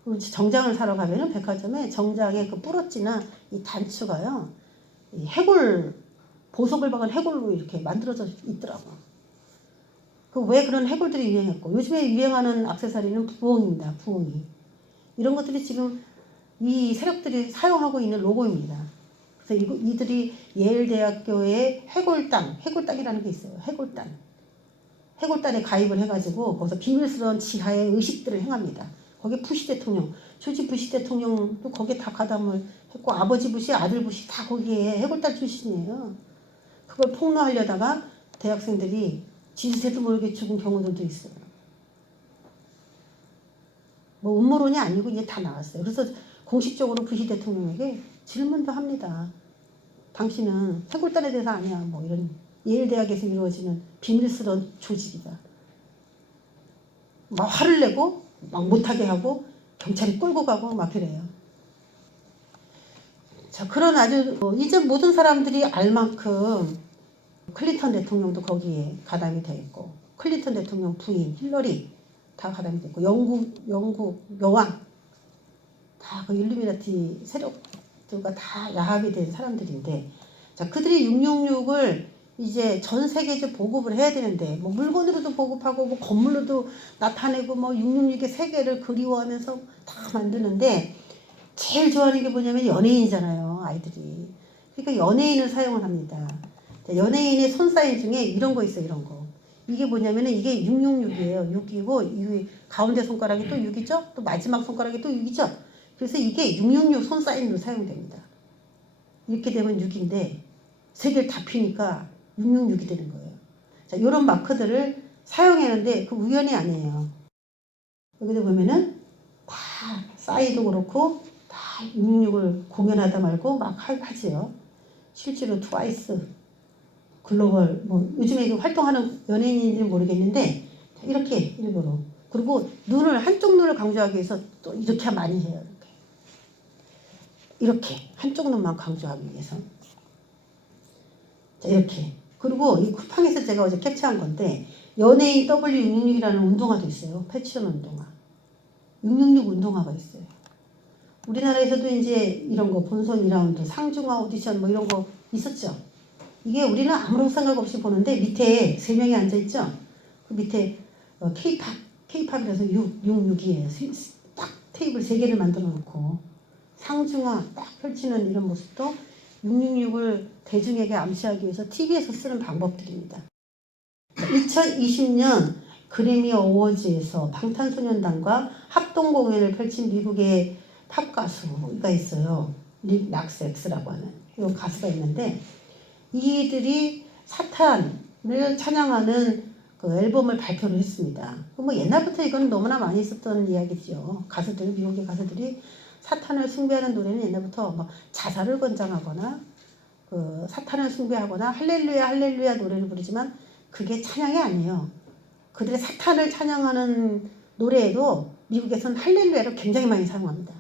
그리고 정장을 사러 가면은 백화점에 정장의 그 뿌러지나 이 단추가요. 이 해골, 보석을 박은 해골로 이렇게 만들어져 있더라고. 왜 그런 해골들이 유행했고 요즘에 유행하는 액세서리는 부엉입니다. 부엉이. 이런 것들이 지금 이 세력들이 사용하고 있는 로고입니다. 그래서 이들이 예일대학교의 해골당이라는 게 있어요. 해골단에 가입을 해가지고 거기서 비밀스러운 지하의 의식들을 행합니다. 거기에 부시 대통령, 조지 부시 대통령도 거기에 다 가담을 했고 아버지 부시, 아들 부시 다 거기에 해골단 출신이에요. 그걸 폭로하려다가 대학생들이 지지세도 모르게 죽은 경우들도 있어요. 뭐 음모론이 아니고 이제 다 나왔어요. 그래서 공식적으로 부시 대통령에게 질문도 합니다. 당신은 해골단에 대해서 아니야. 뭐 이런 예일대학에서 이루어지는 비밀스러운 조직이다. 막 화를 내고 막 못하게 하고 경찰이 끌고 가고 막 그래요. 자, 그런 아주 이제 모든 사람들이 알 만큼 클린턴 대통령도 거기에 가담이 돼 있고 클린턴 대통령 부인 힐러리 다 가담이 돼 있고 영국 여왕 다 그 일루미나티 세력들과 다 야합이 된 사람들인데 자, 그들이 666을 이제 전 세계적으로 보급을 해야 되는데 뭐 물건으로도 보급하고 뭐 건물로도 나타내고 뭐 666의 세계를 그리워하면서 다 만드는데 제일 좋아하는 게 뭐냐면 연예인이잖아요. 아이들이. 그러니까 연예인을 사용을 합니다. 연예인의 손사인 중에 이런 거 있어요. 이런 거. 이게 뭐냐면은 이게 666이에요. 6이고 이 가운데 손가락이 또 6이죠. 또 마지막 손가락이 또 6이죠. 그래서 이게 666 손사인으로 사용됩니다. 이렇게 되면 6인데 세 개를 다 피니까 666이 되는 거예요. 자, 이런 마크들을 사용하는데 그 우연이 아니에요. 여기도 보면은 다 싸이도 그렇고 다 666을 공연하다 말고 막 하지요. 실제로 트와이스 글로벌 뭐 요즘에 활동하는 연예인인지는 모르겠는데 이렇게 일부러 그리고 한쪽 눈을 강조하기 위해서 또 이렇게 많이 해요. 이렇게 한쪽 눈만 강조하기 위해서 자, 이렇게 그리고 이 쿠팡에서 제가 어제 캡처한 건데 연예인 W666이라는 운동화도 있어요. 패션 운동화 666 운동화가 있어요. 우리나라에서도 이제 이런 거 본선 2라운드 상중하 오디션 뭐 이런 거 있었죠. 이게 우리는 아무런 생각 없이 보는데 밑에 3명이 앉아있죠. 그 밑에 K-팝이라서 666이에요. 딱 테이블 3개를 만들어 놓고 상중하 딱 펼치는 이런 모습도 666을 대중에게 암시하기 위해서 TV에서 쓰는 방법들입니다. 2020년 그래미 어워즈에서 방탄소년단과 합동 공연을 펼친 미국의 팝 가수가 있어요. 릭 낙스엑스라고 하는 이 가수가 있는데 이들이 사탄을 찬양하는 그 앨범을 발표를 했습니다. 뭐 옛날부터 이건 너무나 많이 있었던 이야기죠. 미국의 가수들이 사탄을 숭배하는 노래는 옛날부터 뭐 자살을 권장하거나 그 사탄을 숭배하거나 할렐루야 할렐루야 노래를 부르지만 그게 찬양이 아니에요. 그들의 사탄을 찬양하는 노래에도 미국에서는 할렐루야를 굉장히 많이 사용합니다.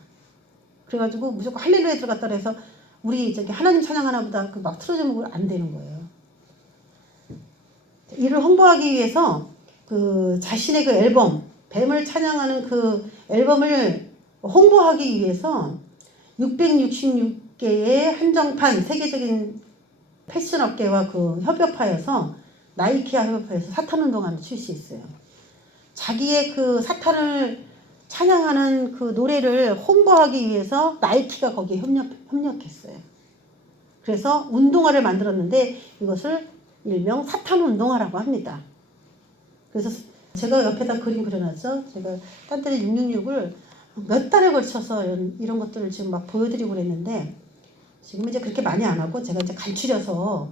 그래가지고 무조건 할렐루야 들어갔다 해서 우리 저기 하나님 찬양하나 보다 그 막 틀어주면 안 되는 거예요. 이를 홍보하기 위해서 그 자신의 그 앨범 뱀을 찬양하는 그 앨범을 홍보하기 위해서 666개의 한정판 세계적인 패션 업계와 그 협업하여서 나이키와 협업하여서 사탄 운동화를 출시했어요. 자기의 그 사탄을 찬양하는 그 노래를 홍보하기 위해서 나이키가 거기에 협력했어요. 그래서 운동화를 만들었는데 이것을 일명 사탄 운동화라고 합니다. 그래서 제가 옆에다 그림 그려놨죠. 제가 딴때는 666을 몇 달에 걸쳐서 이런 것들을 지금 막 보여드리고 그랬는데 지금 이제 그렇게 많이 안 하고 제가 이제 간추려서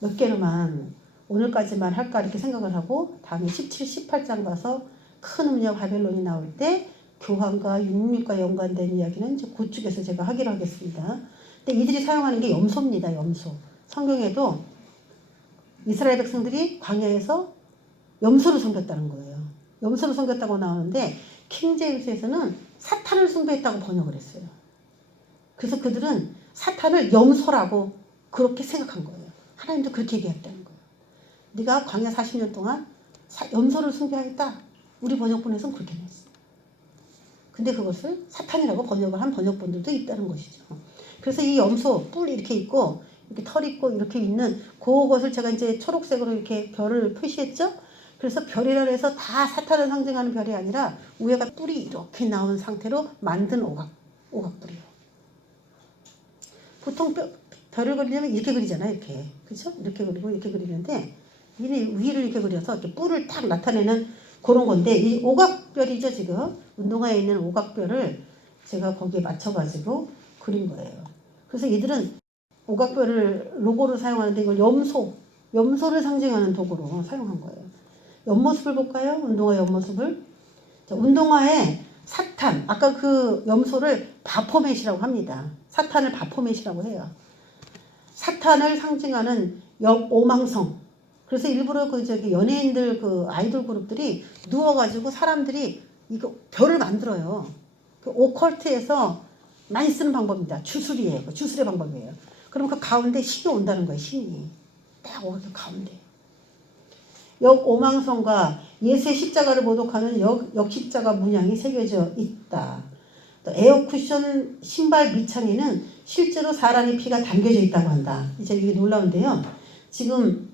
몇 개로만 오늘까지만 할까 이렇게 생각을 하고 다음에 17, 18장 가서 큰 음녀 바벨론이 나올 때 교황과 666과 연관된 이야기는 이제 그쪽에서 제가 하기로 하겠습니다. 근데 이들이 사용하는 게 염소입니다. 염소. 성경에도 이스라엘 백성들이 광야에서 염소를 섬겼다는 거예요. 염소를 섬겼다고 나오는데 킹제임스에서는 사탄을 숭배했다고 번역을 했어요. 그래서 그들은 사탄을 염소라고 그렇게 생각한 거예요. 하나님도 그렇게 얘기했다는 거예요. 네가 광야 40년 동안 염소를 숭배하겠다. 우리 번역본에서는 그렇게 했어요. 근데 그것을 사탄이라고 번역을 한 번역본들도 있다는 것이죠. 그래서 이 염소 뿔 이렇게 있고 이렇게 털 있고 이렇게 있는 그것을 제가 이제 초록색으로 이렇게 별을 표시했죠. 그래서 별이라 해서 다 사탄을 상징하는 별이 아니라 위에가 뿔이 이렇게 나온 상태로 만든 오각뿔이에요. 보통 별을 그리려면 이렇게 그리잖아요. 이렇게. 그렇죠? 이렇게 그리고 이렇게 그리는데 얘는 위를 이렇게 그려서 이렇게 뿔을 딱 나타내는 그런 건데 이 오각별이죠. 지금 운동화에 있는 오각별을 제가 거기에 맞춰가지고 그린 거예요. 그래서 얘들은 오각별을 로고로 사용하는데 이걸 염소를 상징하는 도구로 사용한 거예요. 옆모습을 볼까요? 운동화 옆모습을. 자, 운동화에 사탄, 아까 그 염소를 바포맷이라고 합니다. 사탄을 바포맷이라고 해요. 사탄을 상징하는 역오망성. 그래서 일부러 연예인들 그 아이돌 그룹들이 누워가지고 사람들이 이거 별을 만들어요. 그 오컬트에서 많이 쓰는 방법입니다. 주술이에요. 주술의 방법이에요. 그럼 그 가운데 신이 온다는 거예요. 신이. 딱 오른쪽 가운데. 역오망성과 예수의 십자가를 모독하는 역십자가 문양이 새겨져 있다. 또 에어쿠션 신발 밑창에는 실제로 사람의 피가 담겨져 있다고 한다. 이제 이게 놀라운데요. 지금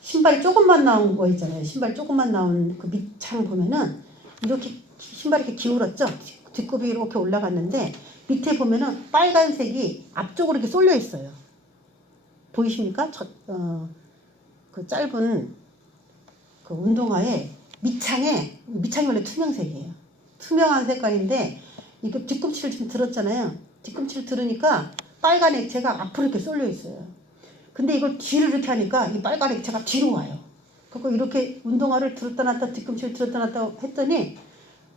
신발 조금만 나온 거 있잖아요. 신발 조금만 나온 그 밑창 보면은 이렇게 신발이 이렇게 기울었죠. 뒷굽이 이렇게 올라갔는데 밑에 보면은 빨간색이 앞쪽으로 이렇게 쏠려 있어요. 보이십니까? 그 짧은 그 운동화에 밑창이 원래 투명색이에요. 투명한 색깔인데 이거 뒤꿈치를 지금 들었잖아요. 뒤꿈치를 들으니까 빨간 액체가 앞으로 이렇게 쏠려 있어요. 근데 이걸 뒤를 이렇게 하니까 이 빨간 액체가 뒤로 와요. 그리고 이렇게 운동화를 들었다 놨다 뒤꿈치를 들었다 놨다 했더니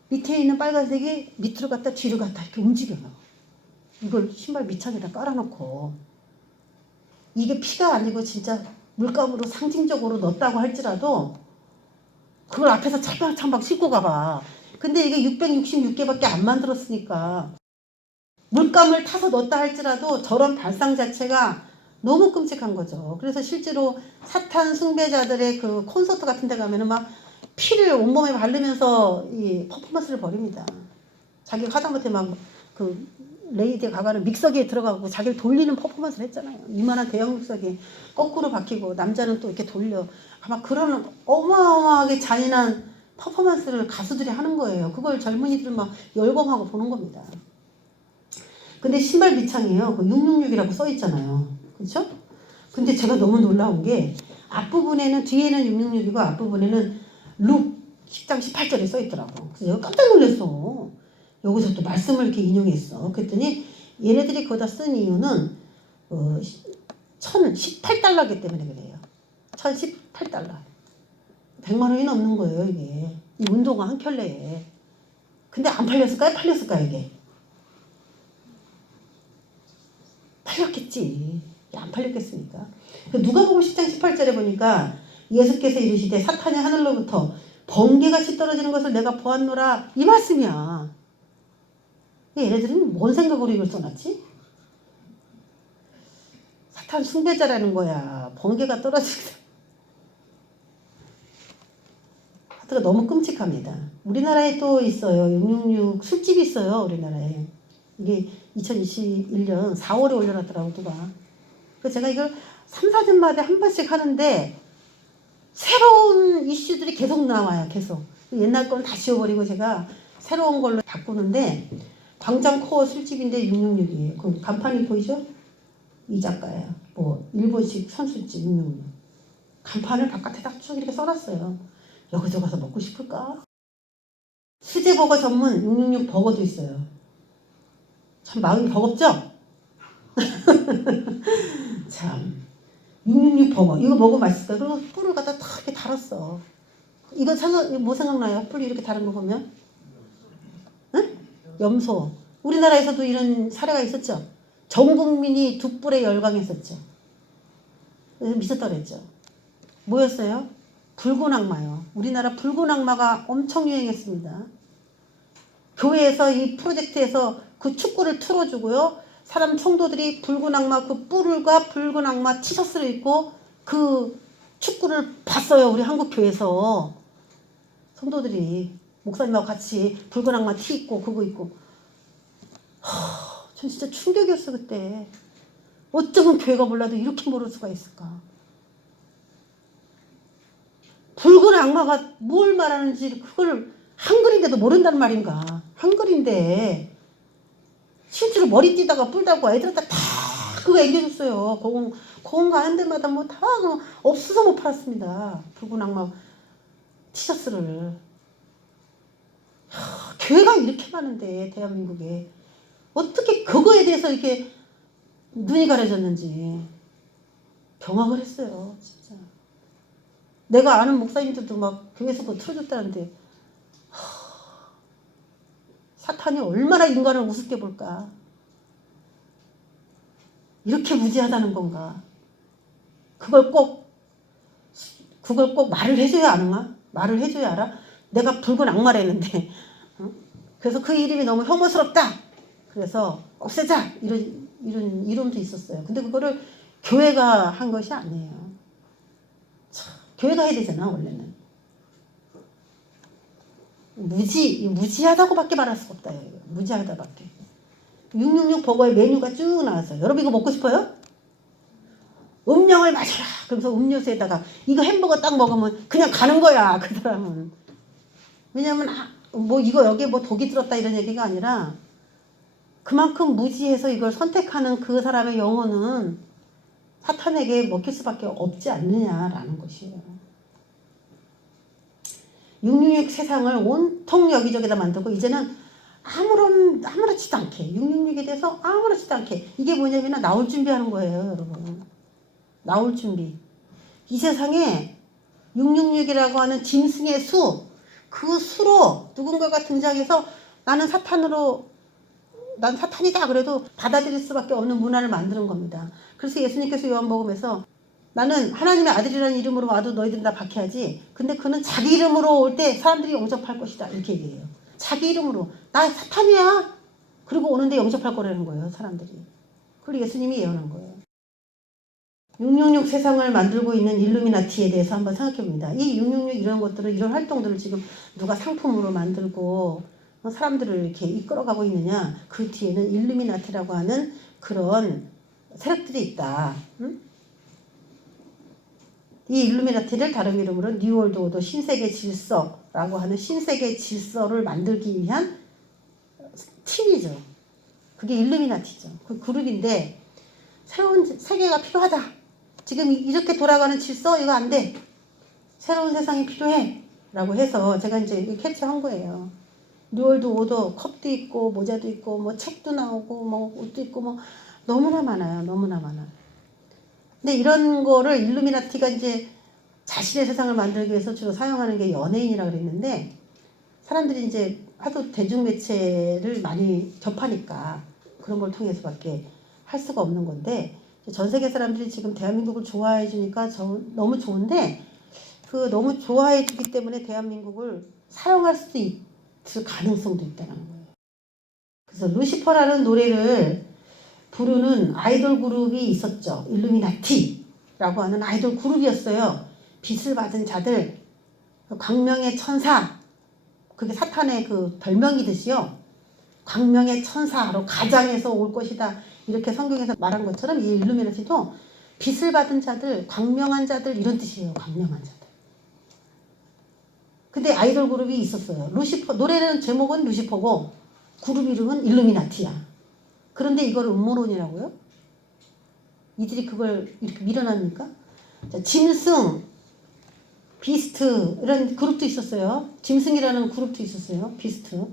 밑에 있는 빨간색이 밑으로 갔다 뒤로 갔다 이렇게 움직여요. 이걸 신발 밑창에다 깔아놓고 이게 피가 아니고 진짜 물감으로 상징적으로 넣었다고 할지라도 그걸 앞에서 찰방찰방 싣고 가봐. 근데 이게 666개밖에 안 만들었으니까 물감을 타서 넣었다 할지라도 저런 발상 자체가 너무 끔찍한 거죠. 그래서 실제로 사탄 숭배자들의 그 콘서트 같은 데 가면은 막 피를 온몸에 바르면서 이 퍼포먼스를 벌입니다. 자기 하다못해 막 그 레이디 가가는 믹서기에 들어가고 자기를 돌리는 퍼포먼스를 했잖아요. 이만한 대형 믹서기 거꾸로 박히고 남자는 또 이렇게 돌려. 아마 그런 어마어마하게 잔인한 퍼포먼스를 가수들이 하는 거예요. 그걸 젊은이들은 막 열광하고 보는 겁니다. 근데 신발 밑창이에요. 그 666이라고 써 있잖아요. 그렇죠? 근데 제가 너무 놀라운 게 앞부분에는 뒤에는 666이고 앞부분에는 룩 10장 18절에 써 있더라고. 그래서 제가 깜짝 놀랐어. 여기서 또 말씀을 이렇게 인용했어. 그랬더니 얘네들이 거기다 쓴 이유는 1018달러기 때문에 그래요. 1018달러. 100만 원이 넘는 거예요, 이게. 이 운동화 한 켤레에. 근데 안 팔렸을까요? 팔렸을까요, 이게? 팔렸겠지. 안 팔렸겠습니까? 누가복음 10장 18절에 보니까 예수께서 이르시되 사탄이 하늘로부터 번개같이 떨어지는 것을 내가 보았노라. 이 말씀이야. 얘네들은 뭔 생각으로 이걸 써놨지? 사탄 숭배자라는 거야. 번개가 떨어지고. 하여튼 너무 끔찍합니다. 우리나라에 또 있어요. 666 술집이 있어요. 우리나라에. 이게 2021년 4월에 올려놨더라고 누가. 그래서 제가 이걸 3, 4년마다 한 번씩 하는데 새로운 이슈들이 계속 나와요. 계속. 옛날 건 다 지워버리고 제가 새로운 걸로 바꾸는데 광장 코어 술집인데 666이에요. 그 간판이 보이죠? 이 작가야. 뭐 일본식 선술집 666. 간판을 바깥에다 쭉 이렇게 써놨어요. 여기서 가서 먹고 싶을까? 수제버거 전문 666 버거도 있어요. 참 마음이 버겁죠? 참 666 버거 이거 먹으면 맛있어요. 그리고 뿔을 갖다 탁 이렇게 달았어. 이거 뭐 생각나요? 뿔 이렇게 다른 거 보면? 응? 염소. 우리나라에서도 이런 사례가 있었죠. 전 국민이 두 뿔에 열광했었죠. 미쳤더랬죠. 뭐였어요? 붉은 악마요. 우리나라 붉은 악마가 엄청 유행했습니다. 교회에서 이 프로젝트에서 그 축구를 틀어주고요. 사람 성도들이 붉은 악마 그 뿔과 붉은 악마 티셔츠를 입고 그 축구를 봤어요. 우리 한국 교회에서 성도들이 목사님하고 같이 붉은 악마 티 입고 그거 입고. 전 진짜 충격이었어 그때. 어쩌면 교회가 몰라도 이렇게 모를 수가 있을까. 붉은 악마가 뭘 말하는지 그걸 한글인데도 모른다는 말인가. 한글인데 실제로 머리 띠다가 뿔다고 애들한테 다 그거 앵겨줬어요. 공원 가는 데마다 뭐 다 없어서 못 팔았습니다. 붉은 악마 티셔츠를. 교회가 이렇게 많은데 대한민국에 어떻게 그거에 대해서 이렇게 눈이 가려졌는지 경악을 했어요. 진짜. 내가 아는 목사님들도 막 교회에서 그거 틀어줬다는데 사탄이 얼마나 인간을 우습게 볼까. 이렇게 무지하다는 건가. 그걸 꼭 말을 해줘야 아는가? 말을 해줘야 알아? 내가 붉은 악마랬는데 그래서 그 이름이 너무 혐오스럽다. 그래서 없애자 이런 이름도 있었어요. 근데 그거를 교회가 한 것이 아니에요. 참, 교회가 해야 되잖아 원래는. 무지하다고밖에 말할 수가 없다. 이거. 무지하다밖에. 666 버거의 메뉴가 쭉 나왔어요. 여러분 이거 먹고 싶어요? 음료를 마셔라. 그러면서 음료수에다가 이거 햄버거 딱 먹으면 그냥 가는 거야. 그 사람은. 왜냐면 뭐 이거 여기에 뭐 독이 들었다 이런 얘기가 아니라 그만큼 무지해서 이걸 선택하는 그 사람의 영혼은 사탄에게 먹힐 수밖에 없지 않느냐라는 것이에요. 666 세상을 온통 여기저기다 만들고 이제는 아무렇지도 않게 666에 대해서 아무렇지도 않게 이게 뭐냐면 나올 준비하는 거예요. 여러분. 나올 준비. 이 세상에 666이라고 하는 짐승의 수, 그 수로 누군가가 등장해서 난 사탄이다 그래도 받아들일 수밖에 없는 문화를 만드는 겁니다. 그래서 예수님께서 요한복음에서 나는 하나님의 아들이라는 이름으로 와도 너희들은 다 박해하지. 근데 그는 자기 이름으로 올 때 사람들이 영접할 것이다. 이렇게 얘기해요. 자기 이름으로. 나 사탄이야. 그리고 오는데 영접할 거라는 거예요. 사람들이. 그걸 예수님이 예언한 거예요. 666 세상을 만들고 있는 일루미나티에 대해서 한번 생각해 봅니다. 이 666 이런 것들을 이런 활동들을 지금 누가 상품으로 만들고 사람들을 이렇게 이끌어가고 있느냐. 그 뒤에는 일루미나티라고 하는 그런 세력들이 있다. 응? 이 일루미나티를 다른 이름으로 뉴월드 오더 신세계 질서라고 하는 신세계 질서를 만들기 위한 팀이죠. 그게 일루미나티죠. 그 그룹인데 새로운 세계가 필요하다. 지금 이렇게 돌아가는 질서 이거 안 돼. 새로운 세상이 필요해. 라고 해서 제가 이제 캡처한 거예요. 뉴월드 오더 컵도 있고 모자도 있고 뭐 책도 나오고 뭐 옷도 있고 뭐 너무나 많아요. 너무나 많아. 근데 이런 거를 일루미나티가 이제 자신의 세상을 만들기 위해서 주로 사용하는 게 연예인이라고 그랬는데 사람들이 이제 하도 대중매체를 많이 접하니까 그런 걸 통해서밖에 할 수가 없는 건데 전 세계 사람들이 지금 대한민국을 좋아해 주니까 너무 좋은데 그 너무 좋아해 주기 때문에 대한민국을 사용할 수도 있을 가능성도 있다는 거예요. 그래서 루시퍼라는 노래를 부르는 아이돌 그룹이 있었죠. 일루미나티라고 하는 아이돌 그룹이었어요. 빛을 받은 자들, 광명의 천사, 그게 사탄의 그 별명이듯이요. 광명의 천사로 가장해서 올 것이다. 이렇게 성경에서 말한 것처럼 이 일루미나티도 빛을 받은 자들, 광명한 자들 이런 뜻이에요. 광명한 자들. 근데 아이돌 그룹이 있었어요. 루시퍼, 노래는 제목은 루시퍼고 그룹 이름은 일루미나티야. 그런데 이걸 음모론이라고요? 이들이 그걸 이렇게 밀어납니까? 자, 짐승, 비스트 이런 그룹도 있었어요. 짐승이라는 그룹도 있었어요. 비스트.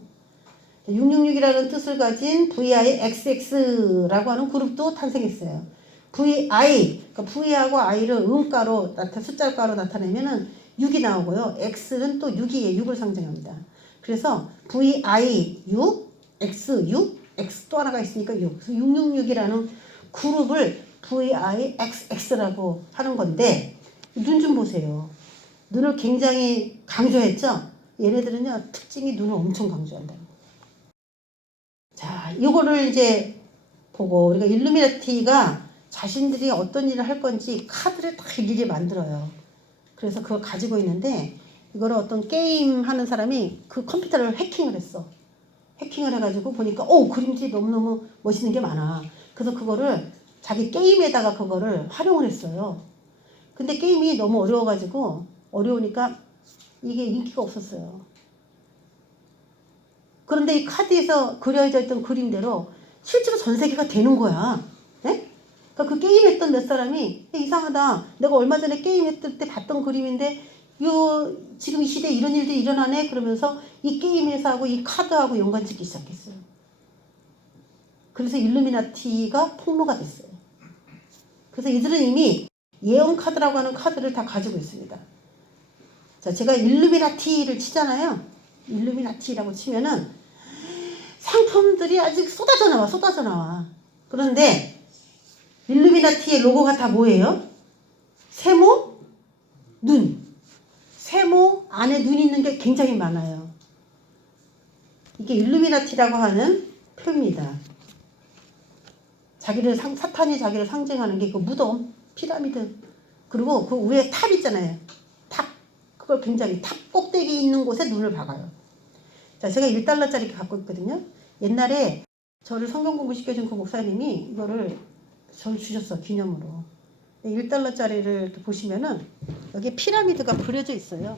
666이라는 뜻을 가진 VIXX라고 하는 그룹도 탄생했어요. VI, 그러니까 V하고 I를 음가로 숫자가로 나타내면은 6이 나오고요. X는 또 6이에요. 6을 상징합니다. 그래서 VI 6, X 6, X 또 하나가 있으니까 6. 그래서 666이라는 그룹을 VIXX라고 하는 건데 눈 좀 보세요. 눈을 굉장히 강조했죠? 얘네들은요, 특징이 눈을 엄청 강조한다는 거예요. 자, 이거를 이제 보고 우리가 일루미나티가 자신들이 어떤 일을 할 건지 카드를 다 일일이 만들어요. 그래서 그걸 가지고 있는데 이거를 어떤 게임 하는 사람이 그 컴퓨터를 해킹을 했어. 해킹을 해가지고 보니까 그림들이 너무너무 멋있는 게 많아. 그래서 그거를 자기 게임에다가 그거를 활용을 했어요. 근데 게임이 너무 어려우니까 이게 인기가 없었어요. 그런데 이 카드에서 그려져 있던 그림대로 실제로 전 세계가 되는 거야. 네? 그러니까 그 게임했던 몇 사람이 이상하다. 내가 얼마 전에 게임했을 때 봤던 그림인데 지금 이 시대에 이런 일들이 일어나네? 그러면서 이 게임 회사하고 이 카드하고 연관짓기 시작했어요. 그래서 일루미나티가 폭로가 됐어요. 그래서 이들은 이미 예언 카드라고 하는 카드를 다 가지고 있습니다. 자, 제가 일루미나티를 치잖아요. 일루미나티라고 치면은 상품들이 아직 쏟아져 나와. 그런데 일루미나티의 로고가 다 뭐예요? 세모, 눈. 세모 안에 눈이 있는 게 굉장히 많아요. 이게 일루미나티라고 하는 표입니다. 사탄이 자기를 상징하는 게 그 무덤, 피라미드, 그리고 그 위에 탑 있잖아요. 탑. 그걸 굉장히 탑 꼭대기 있는 곳에 눈을 박아요. 자, 제가 1달러짜리 갖고 있거든요. 옛날에 저를 성경 공부 시켜준 그 목사님이 이거를 저를 주셨어, 기념으로. 1달러짜리를 이렇게 보시면은 여기 피라미드가 그려져 있어요.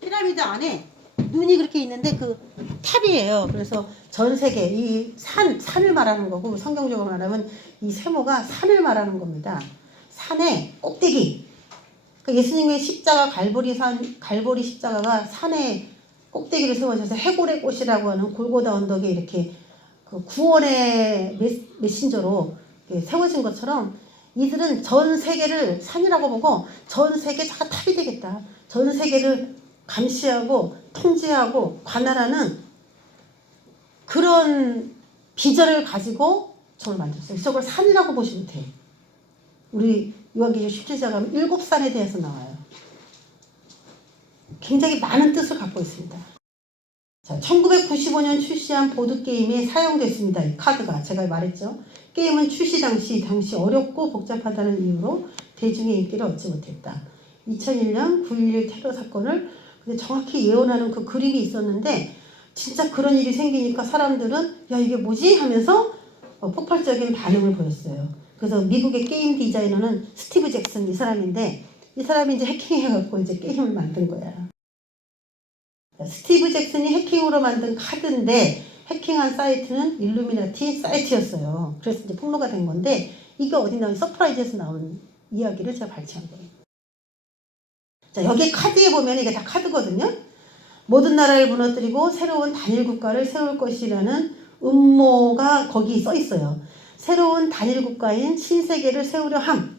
피라미드 안에 눈이 그렇게 있는데 그 탑이에요. 그래서 전 세계 이 산을 말하는 거고, 성경적으로 말하면 이 세모가 산을 말하는 겁니다. 산의 꼭대기. 그러니까 예수님의 십자가 갈보리 십자가가 산의 꼭대기를 세워져서 해골의 꽃이라고 하는 골고다 언덕에 이렇게 그 구원의 메신저로 세워진 것처럼 이들은 전 세계를 산이라고 보고 전 세계가 탑이 되겠다. 전 세계를 감시하고 통제하고 관할하는 그런 비전을 가지고 저를 만들었어요. 저걸 산이라고 보시면 돼요. 우리 요한계시록 17장 가면 7산에 대해서 나와요. 굉장히 많은 뜻을 갖고 있습니다. 자, 1995년 출시한 보드게임에 사용됐습니다. 이 카드가. 제가 말했죠. 게임은 출시 당시 어렵고 복잡하다는 이유로 대중의 인기를 얻지 못했다. 2001년 9.11 테러 사건을 정확히 예언하는 그 그림이 있었는데 진짜 그런 일이 생기니까 사람들은 야 이게 뭐지? 하면서 폭발적인 반응을 보였어요. 그래서 미국의 게임 디자이너는 스티브 잭슨 이 사람인데 이 사람이 이제 해킹해갖고 이제 게임을 만든 거야. 스티브 잭슨이 해킹으로 만든 카드인데 해킹한 사이트는 일루미나티 사이트였어요. 그래서 이제 폭로가 된 건데 이게 어디 나온 서프라이즈에서 나온 이야기를 제가 발췌한 거예요. 자, 여기 카드에 보면 이게 다 카드거든요. 모든 나라를 무너뜨리고 새로운 단일 국가를 세울 것이라는 음모가 거기 써 있어요. 새로운 단일 국가인 신세계를 세우려 함.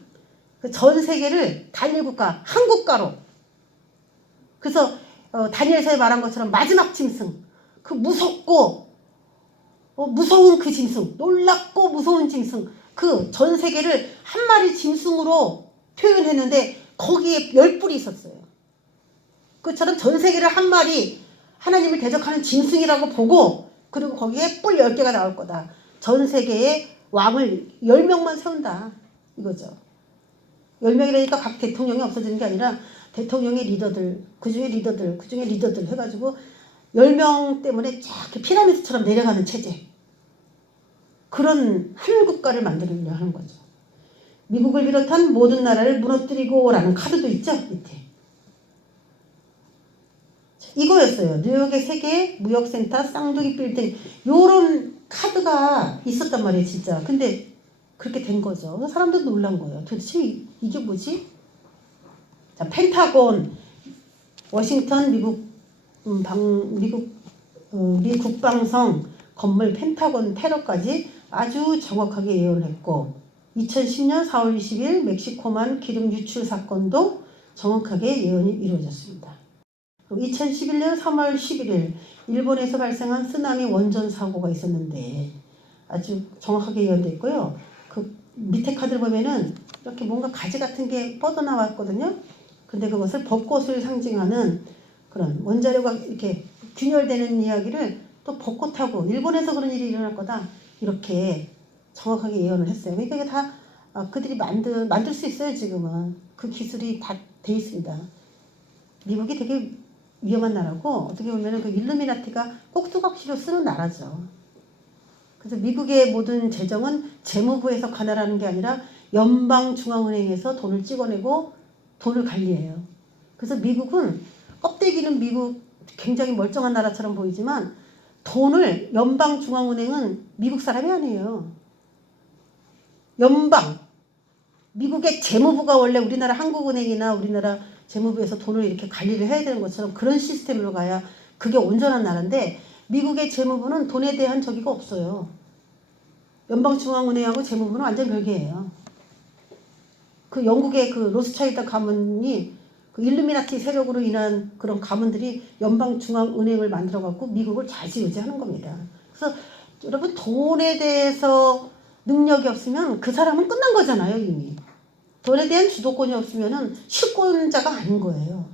전 세계를 단일 국가, 한 국가로. 그래서 다니엘서에 말한 것처럼 마지막 짐승, 그 무섭고 무서운 그 짐승, 놀랍고 무서운 짐승, 그 전 세계를 한 마리 짐승으로 표현했는데 거기에 10뿔이 있었어요. 그처럼 전 세계를 한 마리 하나님을 대적하는 짐승이라고 보고 그리고 거기에 뿔 10개가 나올 거다. 전 세계의 왕을 10명만 세운다. 이거죠. 10명이라니까 각 대통령이 없어지는 게 아니라 대통령의 리더들, 그중에 리더들 해가지고 10명 때문에 쫙 피라미드처럼 내려가는 체제. 그런 한 국가를 만들려고 하는 거죠. 미국을 비롯한 모든 나라를 무너뜨리고 라는 카드도 있죠. 밑에. 이거였어요. 뉴욕의 세계 무역센터 쌍둥이 빌딩. 요런 카드가 있었단 말이에요. 진짜. 근데 그렇게 된 거죠. 사람들도 놀란 거예요. 도대체 이게 뭐지? 자, 펜타곤, 워싱턴 미 국방성 건물 펜타곤 테러까지 아주 정확하게 예언했고 2010년 4월 20일 멕시코만 기름 유출 사건도 정확하게 예언이 이루어졌습니다. 2011년 3월 11일 일본에서 발생한 쓰나미 원전 사고가 있었는데 아주 정확하게 예언됐고요. 그 밑에 카드를 보면은 이렇게 뭔가 가지 같은 게 뻗어나왔거든요. 근데 그것을 벚꽃을 상징하는 그런 원자료가 이렇게 균열되는 이야기를 또 벚꽃하고 일본에서 그런 일이 일어날 거다. 이렇게 정확하게 예언을 했어요. 그러니까 이게 다 그들이 만들 수 있어요. 지금은. 그 기술이 다 돼 있습니다. 미국이 되게 위험한 나라고 어떻게 보면 그 일루미나티가 꼭두각시로 쓰는 나라죠. 그래서 미국의 모든 재정은 재무부에서 관할하는 게 아니라 연방중앙은행에서 돈을 찍어내고 돈을 관리해요. 그래서 미국은 껍데기는 미국 굉장히 멀쩡한 나라처럼 보이지만 돈을 연방중앙은행은 미국 사람이 아니에요. 연방, 미국의 재무부가 원래 우리나라 한국은행이나 우리나라 재무부에서 돈을 이렇게 관리를 해야 되는 것처럼 그런 시스템으로 가야 그게 온전한 나라인데 미국의 재무부는 돈에 대한 저기가 없어요. 연방중앙은행하고 재무부는 완전 별개예요. 그 영국의 그 로스차일드 가문이 그 일루미나티 세력으로 인한 그런 가문들이 연방중앙은행을 만들어갖고 미국을 좌지우지하는 겁니다. 그래서 여러분 돈에 대해서 능력이 없으면 그 사람은 끝난 거잖아요 이미. 돈에 대한 주도권이 없으면 실권자가 아닌 거예요.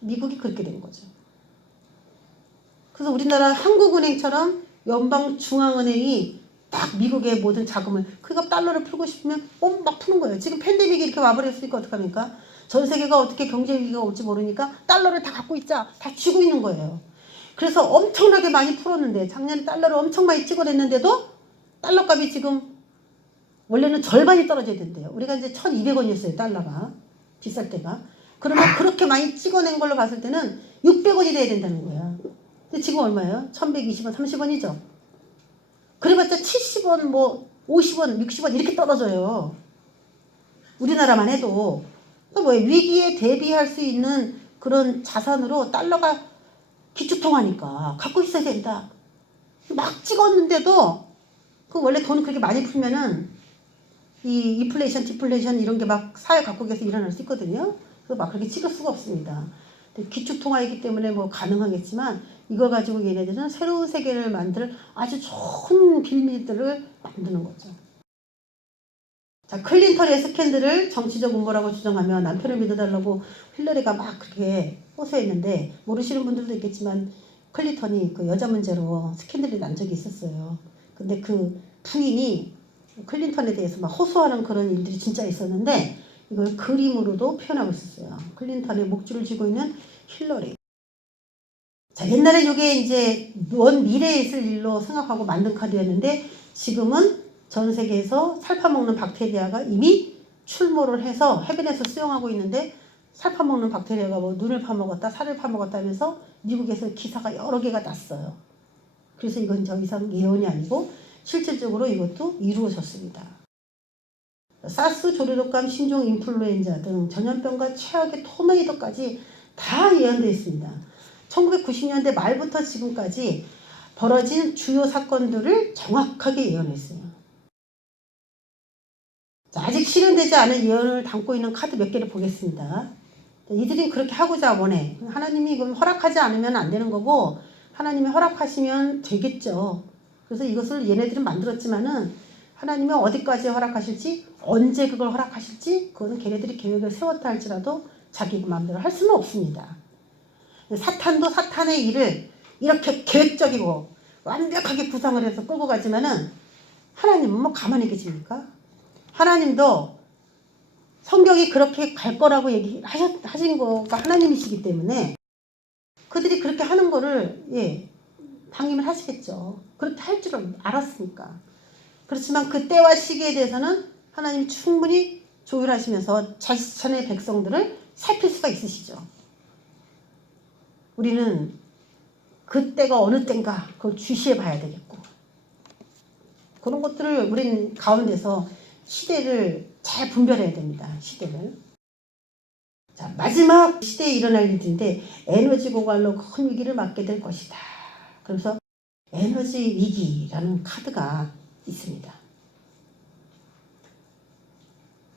미국이 그렇게 된 거죠. 그래서 우리나라 한국은행처럼 연방중앙은행이 딱 미국의 모든 자금을 그러니까 달러를 풀고 싶으면 막 푸는 거예요. 지금 팬데믹이 이렇게 와버렸으니까 어떡합니까? 전 세계가 어떻게 경제 위기가 올지 모르니까 달러를 다 갖고 있자 다 쥐고 있는 거예요. 그래서 엄청나게 많이 풀었는데 작년에 달러를 엄청 많이 찍어냈는데도 달러 값이 지금 원래는 절반이 떨어져야 된대요. 우리가 이제 1200원이었어요 달러가 비쌀 때가. 그러면 그렇게 많이 찍어낸 걸로 봤을 때는 600원이 돼야 된다는 거야. 근데 지금 얼마예요? 1120원 30원이죠. 그래봤자 70원 뭐 50원 60원 이렇게 떨어져요. 우리나라만 해도. 뭐 위기에 대비할 수 있는 그런 자산으로 달러가 기축통화니까 갖고 있어야 된다. 막 찍었는데도 그 원래 돈 그렇게 많이 풀면은 이 인플레이션, 디플레이션 이런 게 막 사회 각국에서 일어날 수 있거든요. 그래서 막 그렇게 찍을 수가 없습니다. 기축통화이기 때문에 뭐 가능하겠지만 이걸 가지고 얘네들은 새로운 세계를 만들 아주 좋은 빌미들을 만드는 거죠. 자, 클린턴의 스캔들을 정치적 음모라고 주장하며 남편을 믿어달라고 힐러리가 막 그렇게 호소했는데 모르시는 분들도 있겠지만 클린턴이 그 여자 문제로 스캔들이 난 적이 있었어요. 근데 그 부인이 클린턴에 대해서 막 호소하는 그런 일들이 진짜 있었는데 이걸 그림으로도 표현하고 있었어요. 클린턴의 목줄을 쥐고 있는 힐러리. 자, 옛날에 이게 이제 먼 미래에 있을 일로 생각하고 만든 카드였는데 지금은 전 세계에서 살 파먹는 박테리아가 이미 출몰을 해서 해변에서 수영하고 있는데 살 파먹는 박테리아가 뭐 눈을 파먹었다 살을 파먹었다 하면서 미국에서 기사가 여러 개가 났어요. 그래서 이건 더 이상 예언이 아니고 실질적으로 이것도 이루어졌습니다. 사스, 조류독감, 신종 인플루엔자 등 전염병과 최악의 토네이도까지 다 예언되어 있습니다. 1990년대 말부터 지금까지 벌어진 주요 사건들을 정확하게 예언했어요. 자, 아직 실현되지 않은 예언을 담고 있는 카드 몇 개를 보겠습니다. 이들이 그렇게 하고자 원해. 하나님이 이건 허락하지 않으면 안 되는 거고 하나님이 허락하시면 되겠죠. 그래서 이것을 얘네들은 만들었지만은 하나님이 어디까지 허락하실지 언제 그걸 허락하실지 그거는 걔네들이 계획을 세웠다 할지라도 자기 마음대로 할 수는 없습니다. 사탄도 사탄의 일을 이렇게 계획적이고 완벽하게 구상을 해서 끌고 가지만은 하나님은 뭐 가만히 계십니까? 하나님도 성경이 그렇게 갈 거라고 얘기하신 거가 하나님이시기 때문에 그들이 그렇게 하는 거를 방임을 하시겠죠. 그렇게 할 줄을 알았으니까. 그렇지만 그 때와 시기에 대해서는 하나님이 충분히 조율하시면서 자신의 백성들을 살필 수가 있으시죠. 우리는 그 때가 어느 때인가 그걸 주시해 봐야 되겠고 그런 것들을 우리는 가운데서 시대를 잘 분별해야 됩니다. 시대를. 자, 마지막 시대에 일어날 일인데 에너지 고갈로 큰 위기를 맞게 될 것이다. 그래서 에너지 위기라는 카드가 있습니다.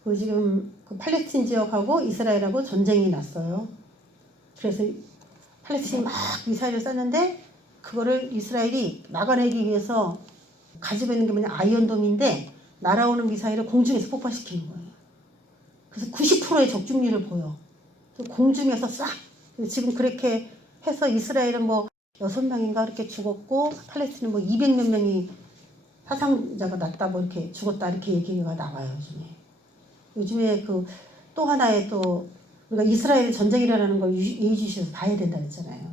그 지금 그 팔레스틴 지역하고 이스라엘하고 전쟁이 났어요. 그래서 팔레스틴이 막 미사일을 쐈는데 그거를 이스라엘이 막아내기 위해서 가지고 있는 게 뭐냐 아이언돔인데 날아오는 미사일을 공중에서 폭파시키는 거예요. 그래서 90%의 적중률을 보여. 공중에서 싹 지금 그렇게 해서 이스라엘은 뭐 6명인가 그렇게 죽었고 팔레스틴은 뭐 200몇 명이 사상자가 났다 뭐 이렇게 죽었다 이렇게 얘기가 나와요. 요즘에 그 또 하나의 또 우리가 이스라엘 전쟁이 일어나는 걸 예의주시해서 봐야 된다 그랬잖아요.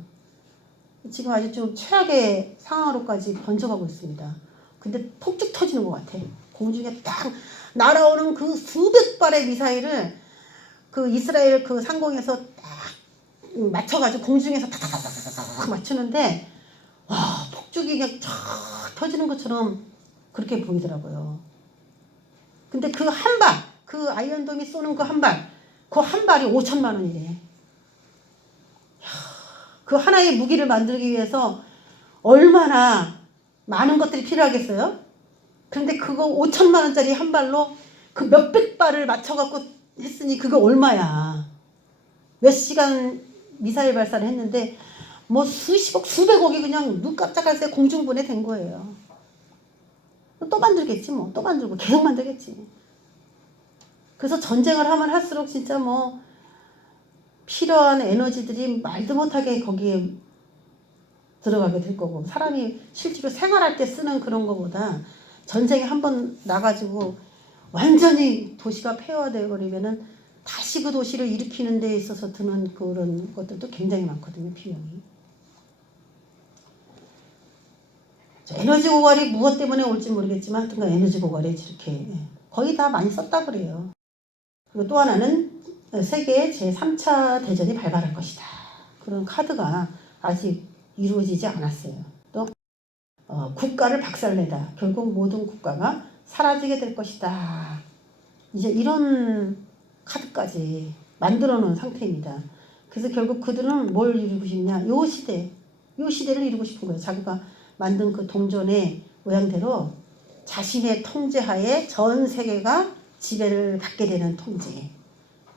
지금 아주 좀 최악의 상황으로까지 번져가고 있습니다. 근데 폭죽 터지는 것 같아. 공중에 딱 날아오는 그 수백 발의 미사일을 그 이스라엘 그 상공에서 딱 맞춰가지고 공중에서 탁탁탁탁 맞추는데 와 폭죽이 그냥 쫙 터지는 것처럼 그렇게 보이더라고요. 근데 그 한 발, 그 아이언돔이 쏘는 그 한 발, 그 한 발이 5천만 원이래. 그 하나의 무기를 만들기 위해서 얼마나 많은 것들이 필요하겠어요? 그런데 그거 5천만 원짜리 한 발로 그 몇백 발을 맞춰갖고 했으니 그거 얼마야. 몇 시간 미사일 발사를 했는데 뭐 수십억, 수백억이 그냥 눈 깜짝할 새 공중분해 된 거예요. 또 만들겠지 뭐. 또 만들고 계속 만들겠지. 그래서 전쟁을 하면 할수록 진짜 뭐 필요한 에너지들이 말도 못하게 거기에 들어가게 될 거고, 사람이 실제로 생활할 때 쓰는 그런 거보다 전쟁에 한번 나가지고 완전히 도시가 폐허되어 버리면은 다시 그 도시를 일으키는 데 있어서 드는 그런 것들도 굉장히 많거든요, 비용이. 에너지 고갈이 무엇 때문에 올지 모르겠지만 하여튼간 에너지 고갈이 이렇게 거의 다 많이 썼다 그래요. 그리고 또 하나는 세계 제3차 대전이 발발할 것이다. 그런 카드가 아직 이루어지지 않았어요. 또 국가를 박살내다. 결국 모든 국가가 사라지게 될 것이다. 이제 이런 카드까지 만들어 놓은 상태입니다. 그래서 결국 그들은 뭘 이루고 싶냐. 요 시대를 이루고 싶은 거예요. 자기가 만든 그 동전의 모양대로 자신의 통제하에 전 세계가 지배를 받게 되는 통제.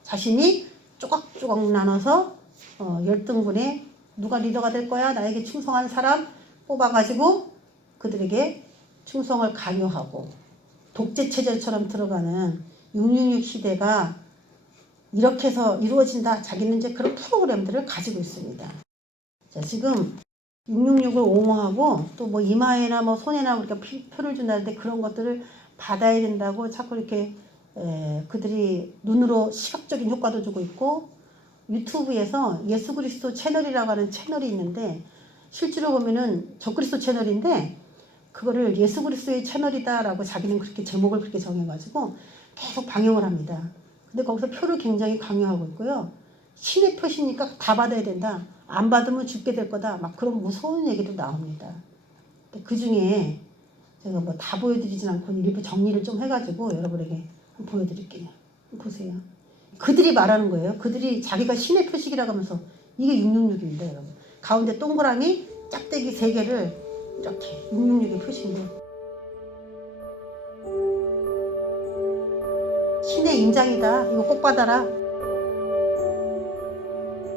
자신이 조각조각 나눠서 열등분에 누가 리더가 될 거야? 나에게 충성한 사람 뽑아가지고 그들에게 충성을 강요하고 독재체제처럼 들어가는 666 시대가 이렇게 해서 이루어진다. 자기는 이제 그런 프로그램들을 가지고 있습니다. 자, 지금 666을 옹호하고 또 뭐 이마에나 뭐 손에나 우리가 표를 준다는데 그런 것들을 받아야 된다고 자꾸 이렇게 그들이 눈으로 시각적인 효과도 주고 있고, 유튜브에서 예수 그리스도 채널이라고 하는 채널이 있는데 실제로 보면은 적그리스도 채널인데 그거를 예수 그리스도의 채널이다라고 자기는 그렇게 제목을 그렇게 정해가지고 계속 방영을 합니다. 근데 거기서 표를 굉장히 강요하고 있고요. 신의 표시니까 다 받아야 된다. 안 받으면 죽게 될 거다. 막 그런 무서운 얘기도 나옵니다. 그 중에 제가 뭐 다 보여드리진 않고 일부 정리를 좀 해가지고 여러분에게 한번 보여드릴게요. 보세요. 그들이 말하는 거예요. 그들이 자기가 신의 표식이라고 하면서 이게 666입니다, 여러분. 가운데 동그라미 짝대기 3개를 이렇게 666의 표시인데 신의 인장이다. 이거 꼭 받아라.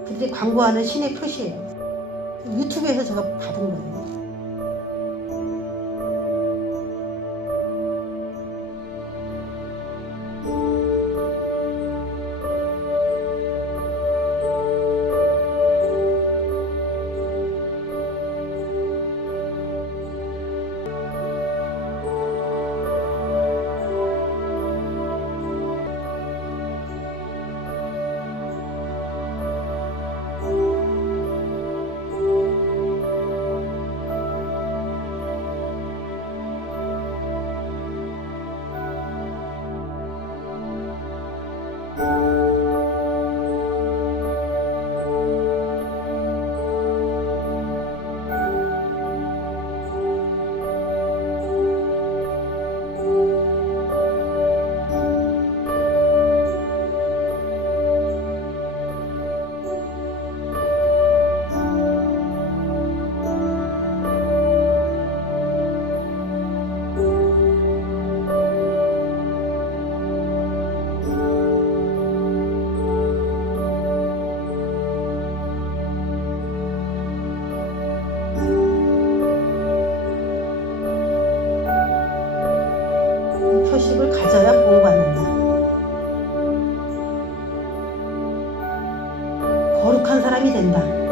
그들이 광고하는 신의 표시예요. 유튜브에서 제가 받은 거예요. 표식을 가져야 보호받는다. 거룩한 사람이 된다.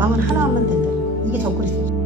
마음은 하나하면 된다는 거. 이게 적그리스도죠.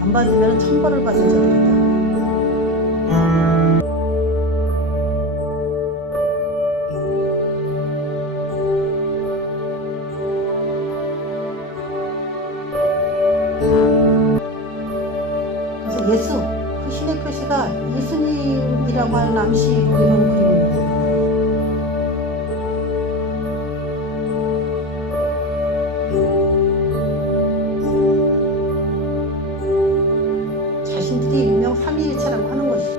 안 받으면 천벌을 받은 자들이다. 그래서 예수, 그 신의 표시가 예수님이라고 하는 암시로 이런 그림입니다. 자신들이 일명 삼위일체라고 하는 것이죠.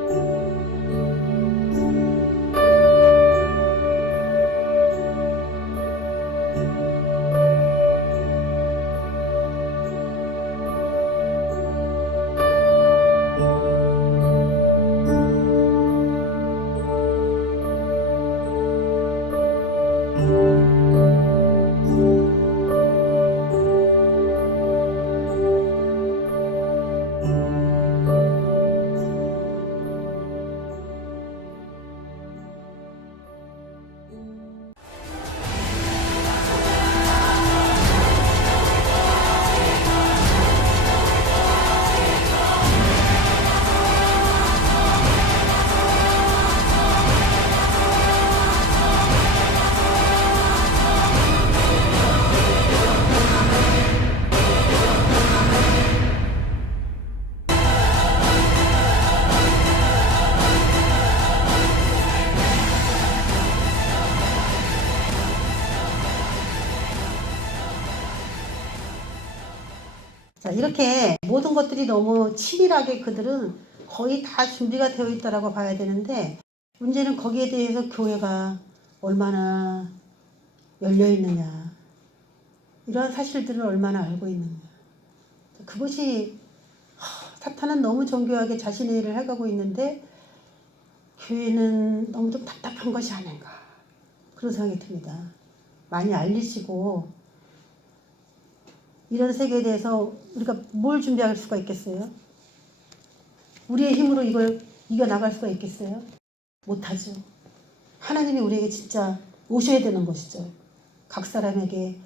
자, 이렇게 모든 것들이 너무 치밀하게 그들은 거의 다 준비가 되어 있다라고 봐야 되는데, 문제는 거기에 대해서 교회가 얼마나 열려 있느냐, 이러한 사실들을 얼마나 알고 있느냐. 그것이 사탄은 너무 정교하게 자신의 일을 해가고 있는데 교회는 너무 좀 답답한 것이 아닌가, 그런 생각이 듭니다. 많이 알리시고 이런 세계에 대해서 우리가 뭘 준비할 수가 있겠어요? 우리의 힘으로 이걸 이겨나갈 수가 있겠어요? 못하죠. 하나님이 우리에게 진짜 오셔야 되는 것이죠. 각 사람에게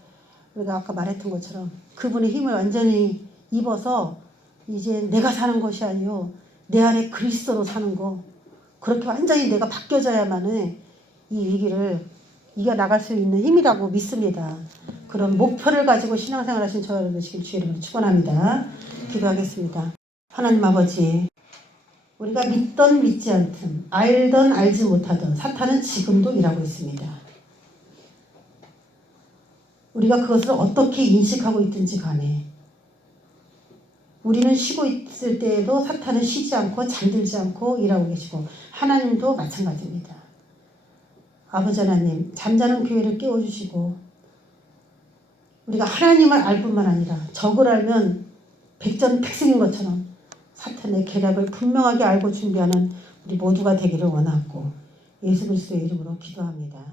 우리가 아까 말했던 것처럼 그분의 힘을 완전히 입어서 이제 내가 사는 것이 아니요 내 안에 그리스도로 사는 거, 그렇게 완전히 내가 바뀌어져야만은 이 위기를 이겨나갈 수 있는 힘이라고 믿습니다. 그런 목표를 가지고 신앙생활 하신 저 여러분 되시길 주의 이름으로 축원합니다. 기도하겠습니다. 하나님 아버지, 우리가 믿던 믿지 않든 알던 알지 못하던 사탄은 지금도 일하고 있습니다. 우리가 그것을 어떻게 인식하고 있든지 간에 우리는 쉬고 있을 때에도 사탄은 쉬지 않고 잠들지 않고 일하고 계시고 하나님도 마찬가지입니다. 아버지 하나님, 잠자는 교회를 깨워주시고 우리가 하나님을 알 뿐만 아니라 적을 알면 백전백승인 것처럼 사탄의 계략을 분명하게 알고 준비하는 우리 모두가 되기를 원하고 예수 그리스도의 이름으로 기도합니다.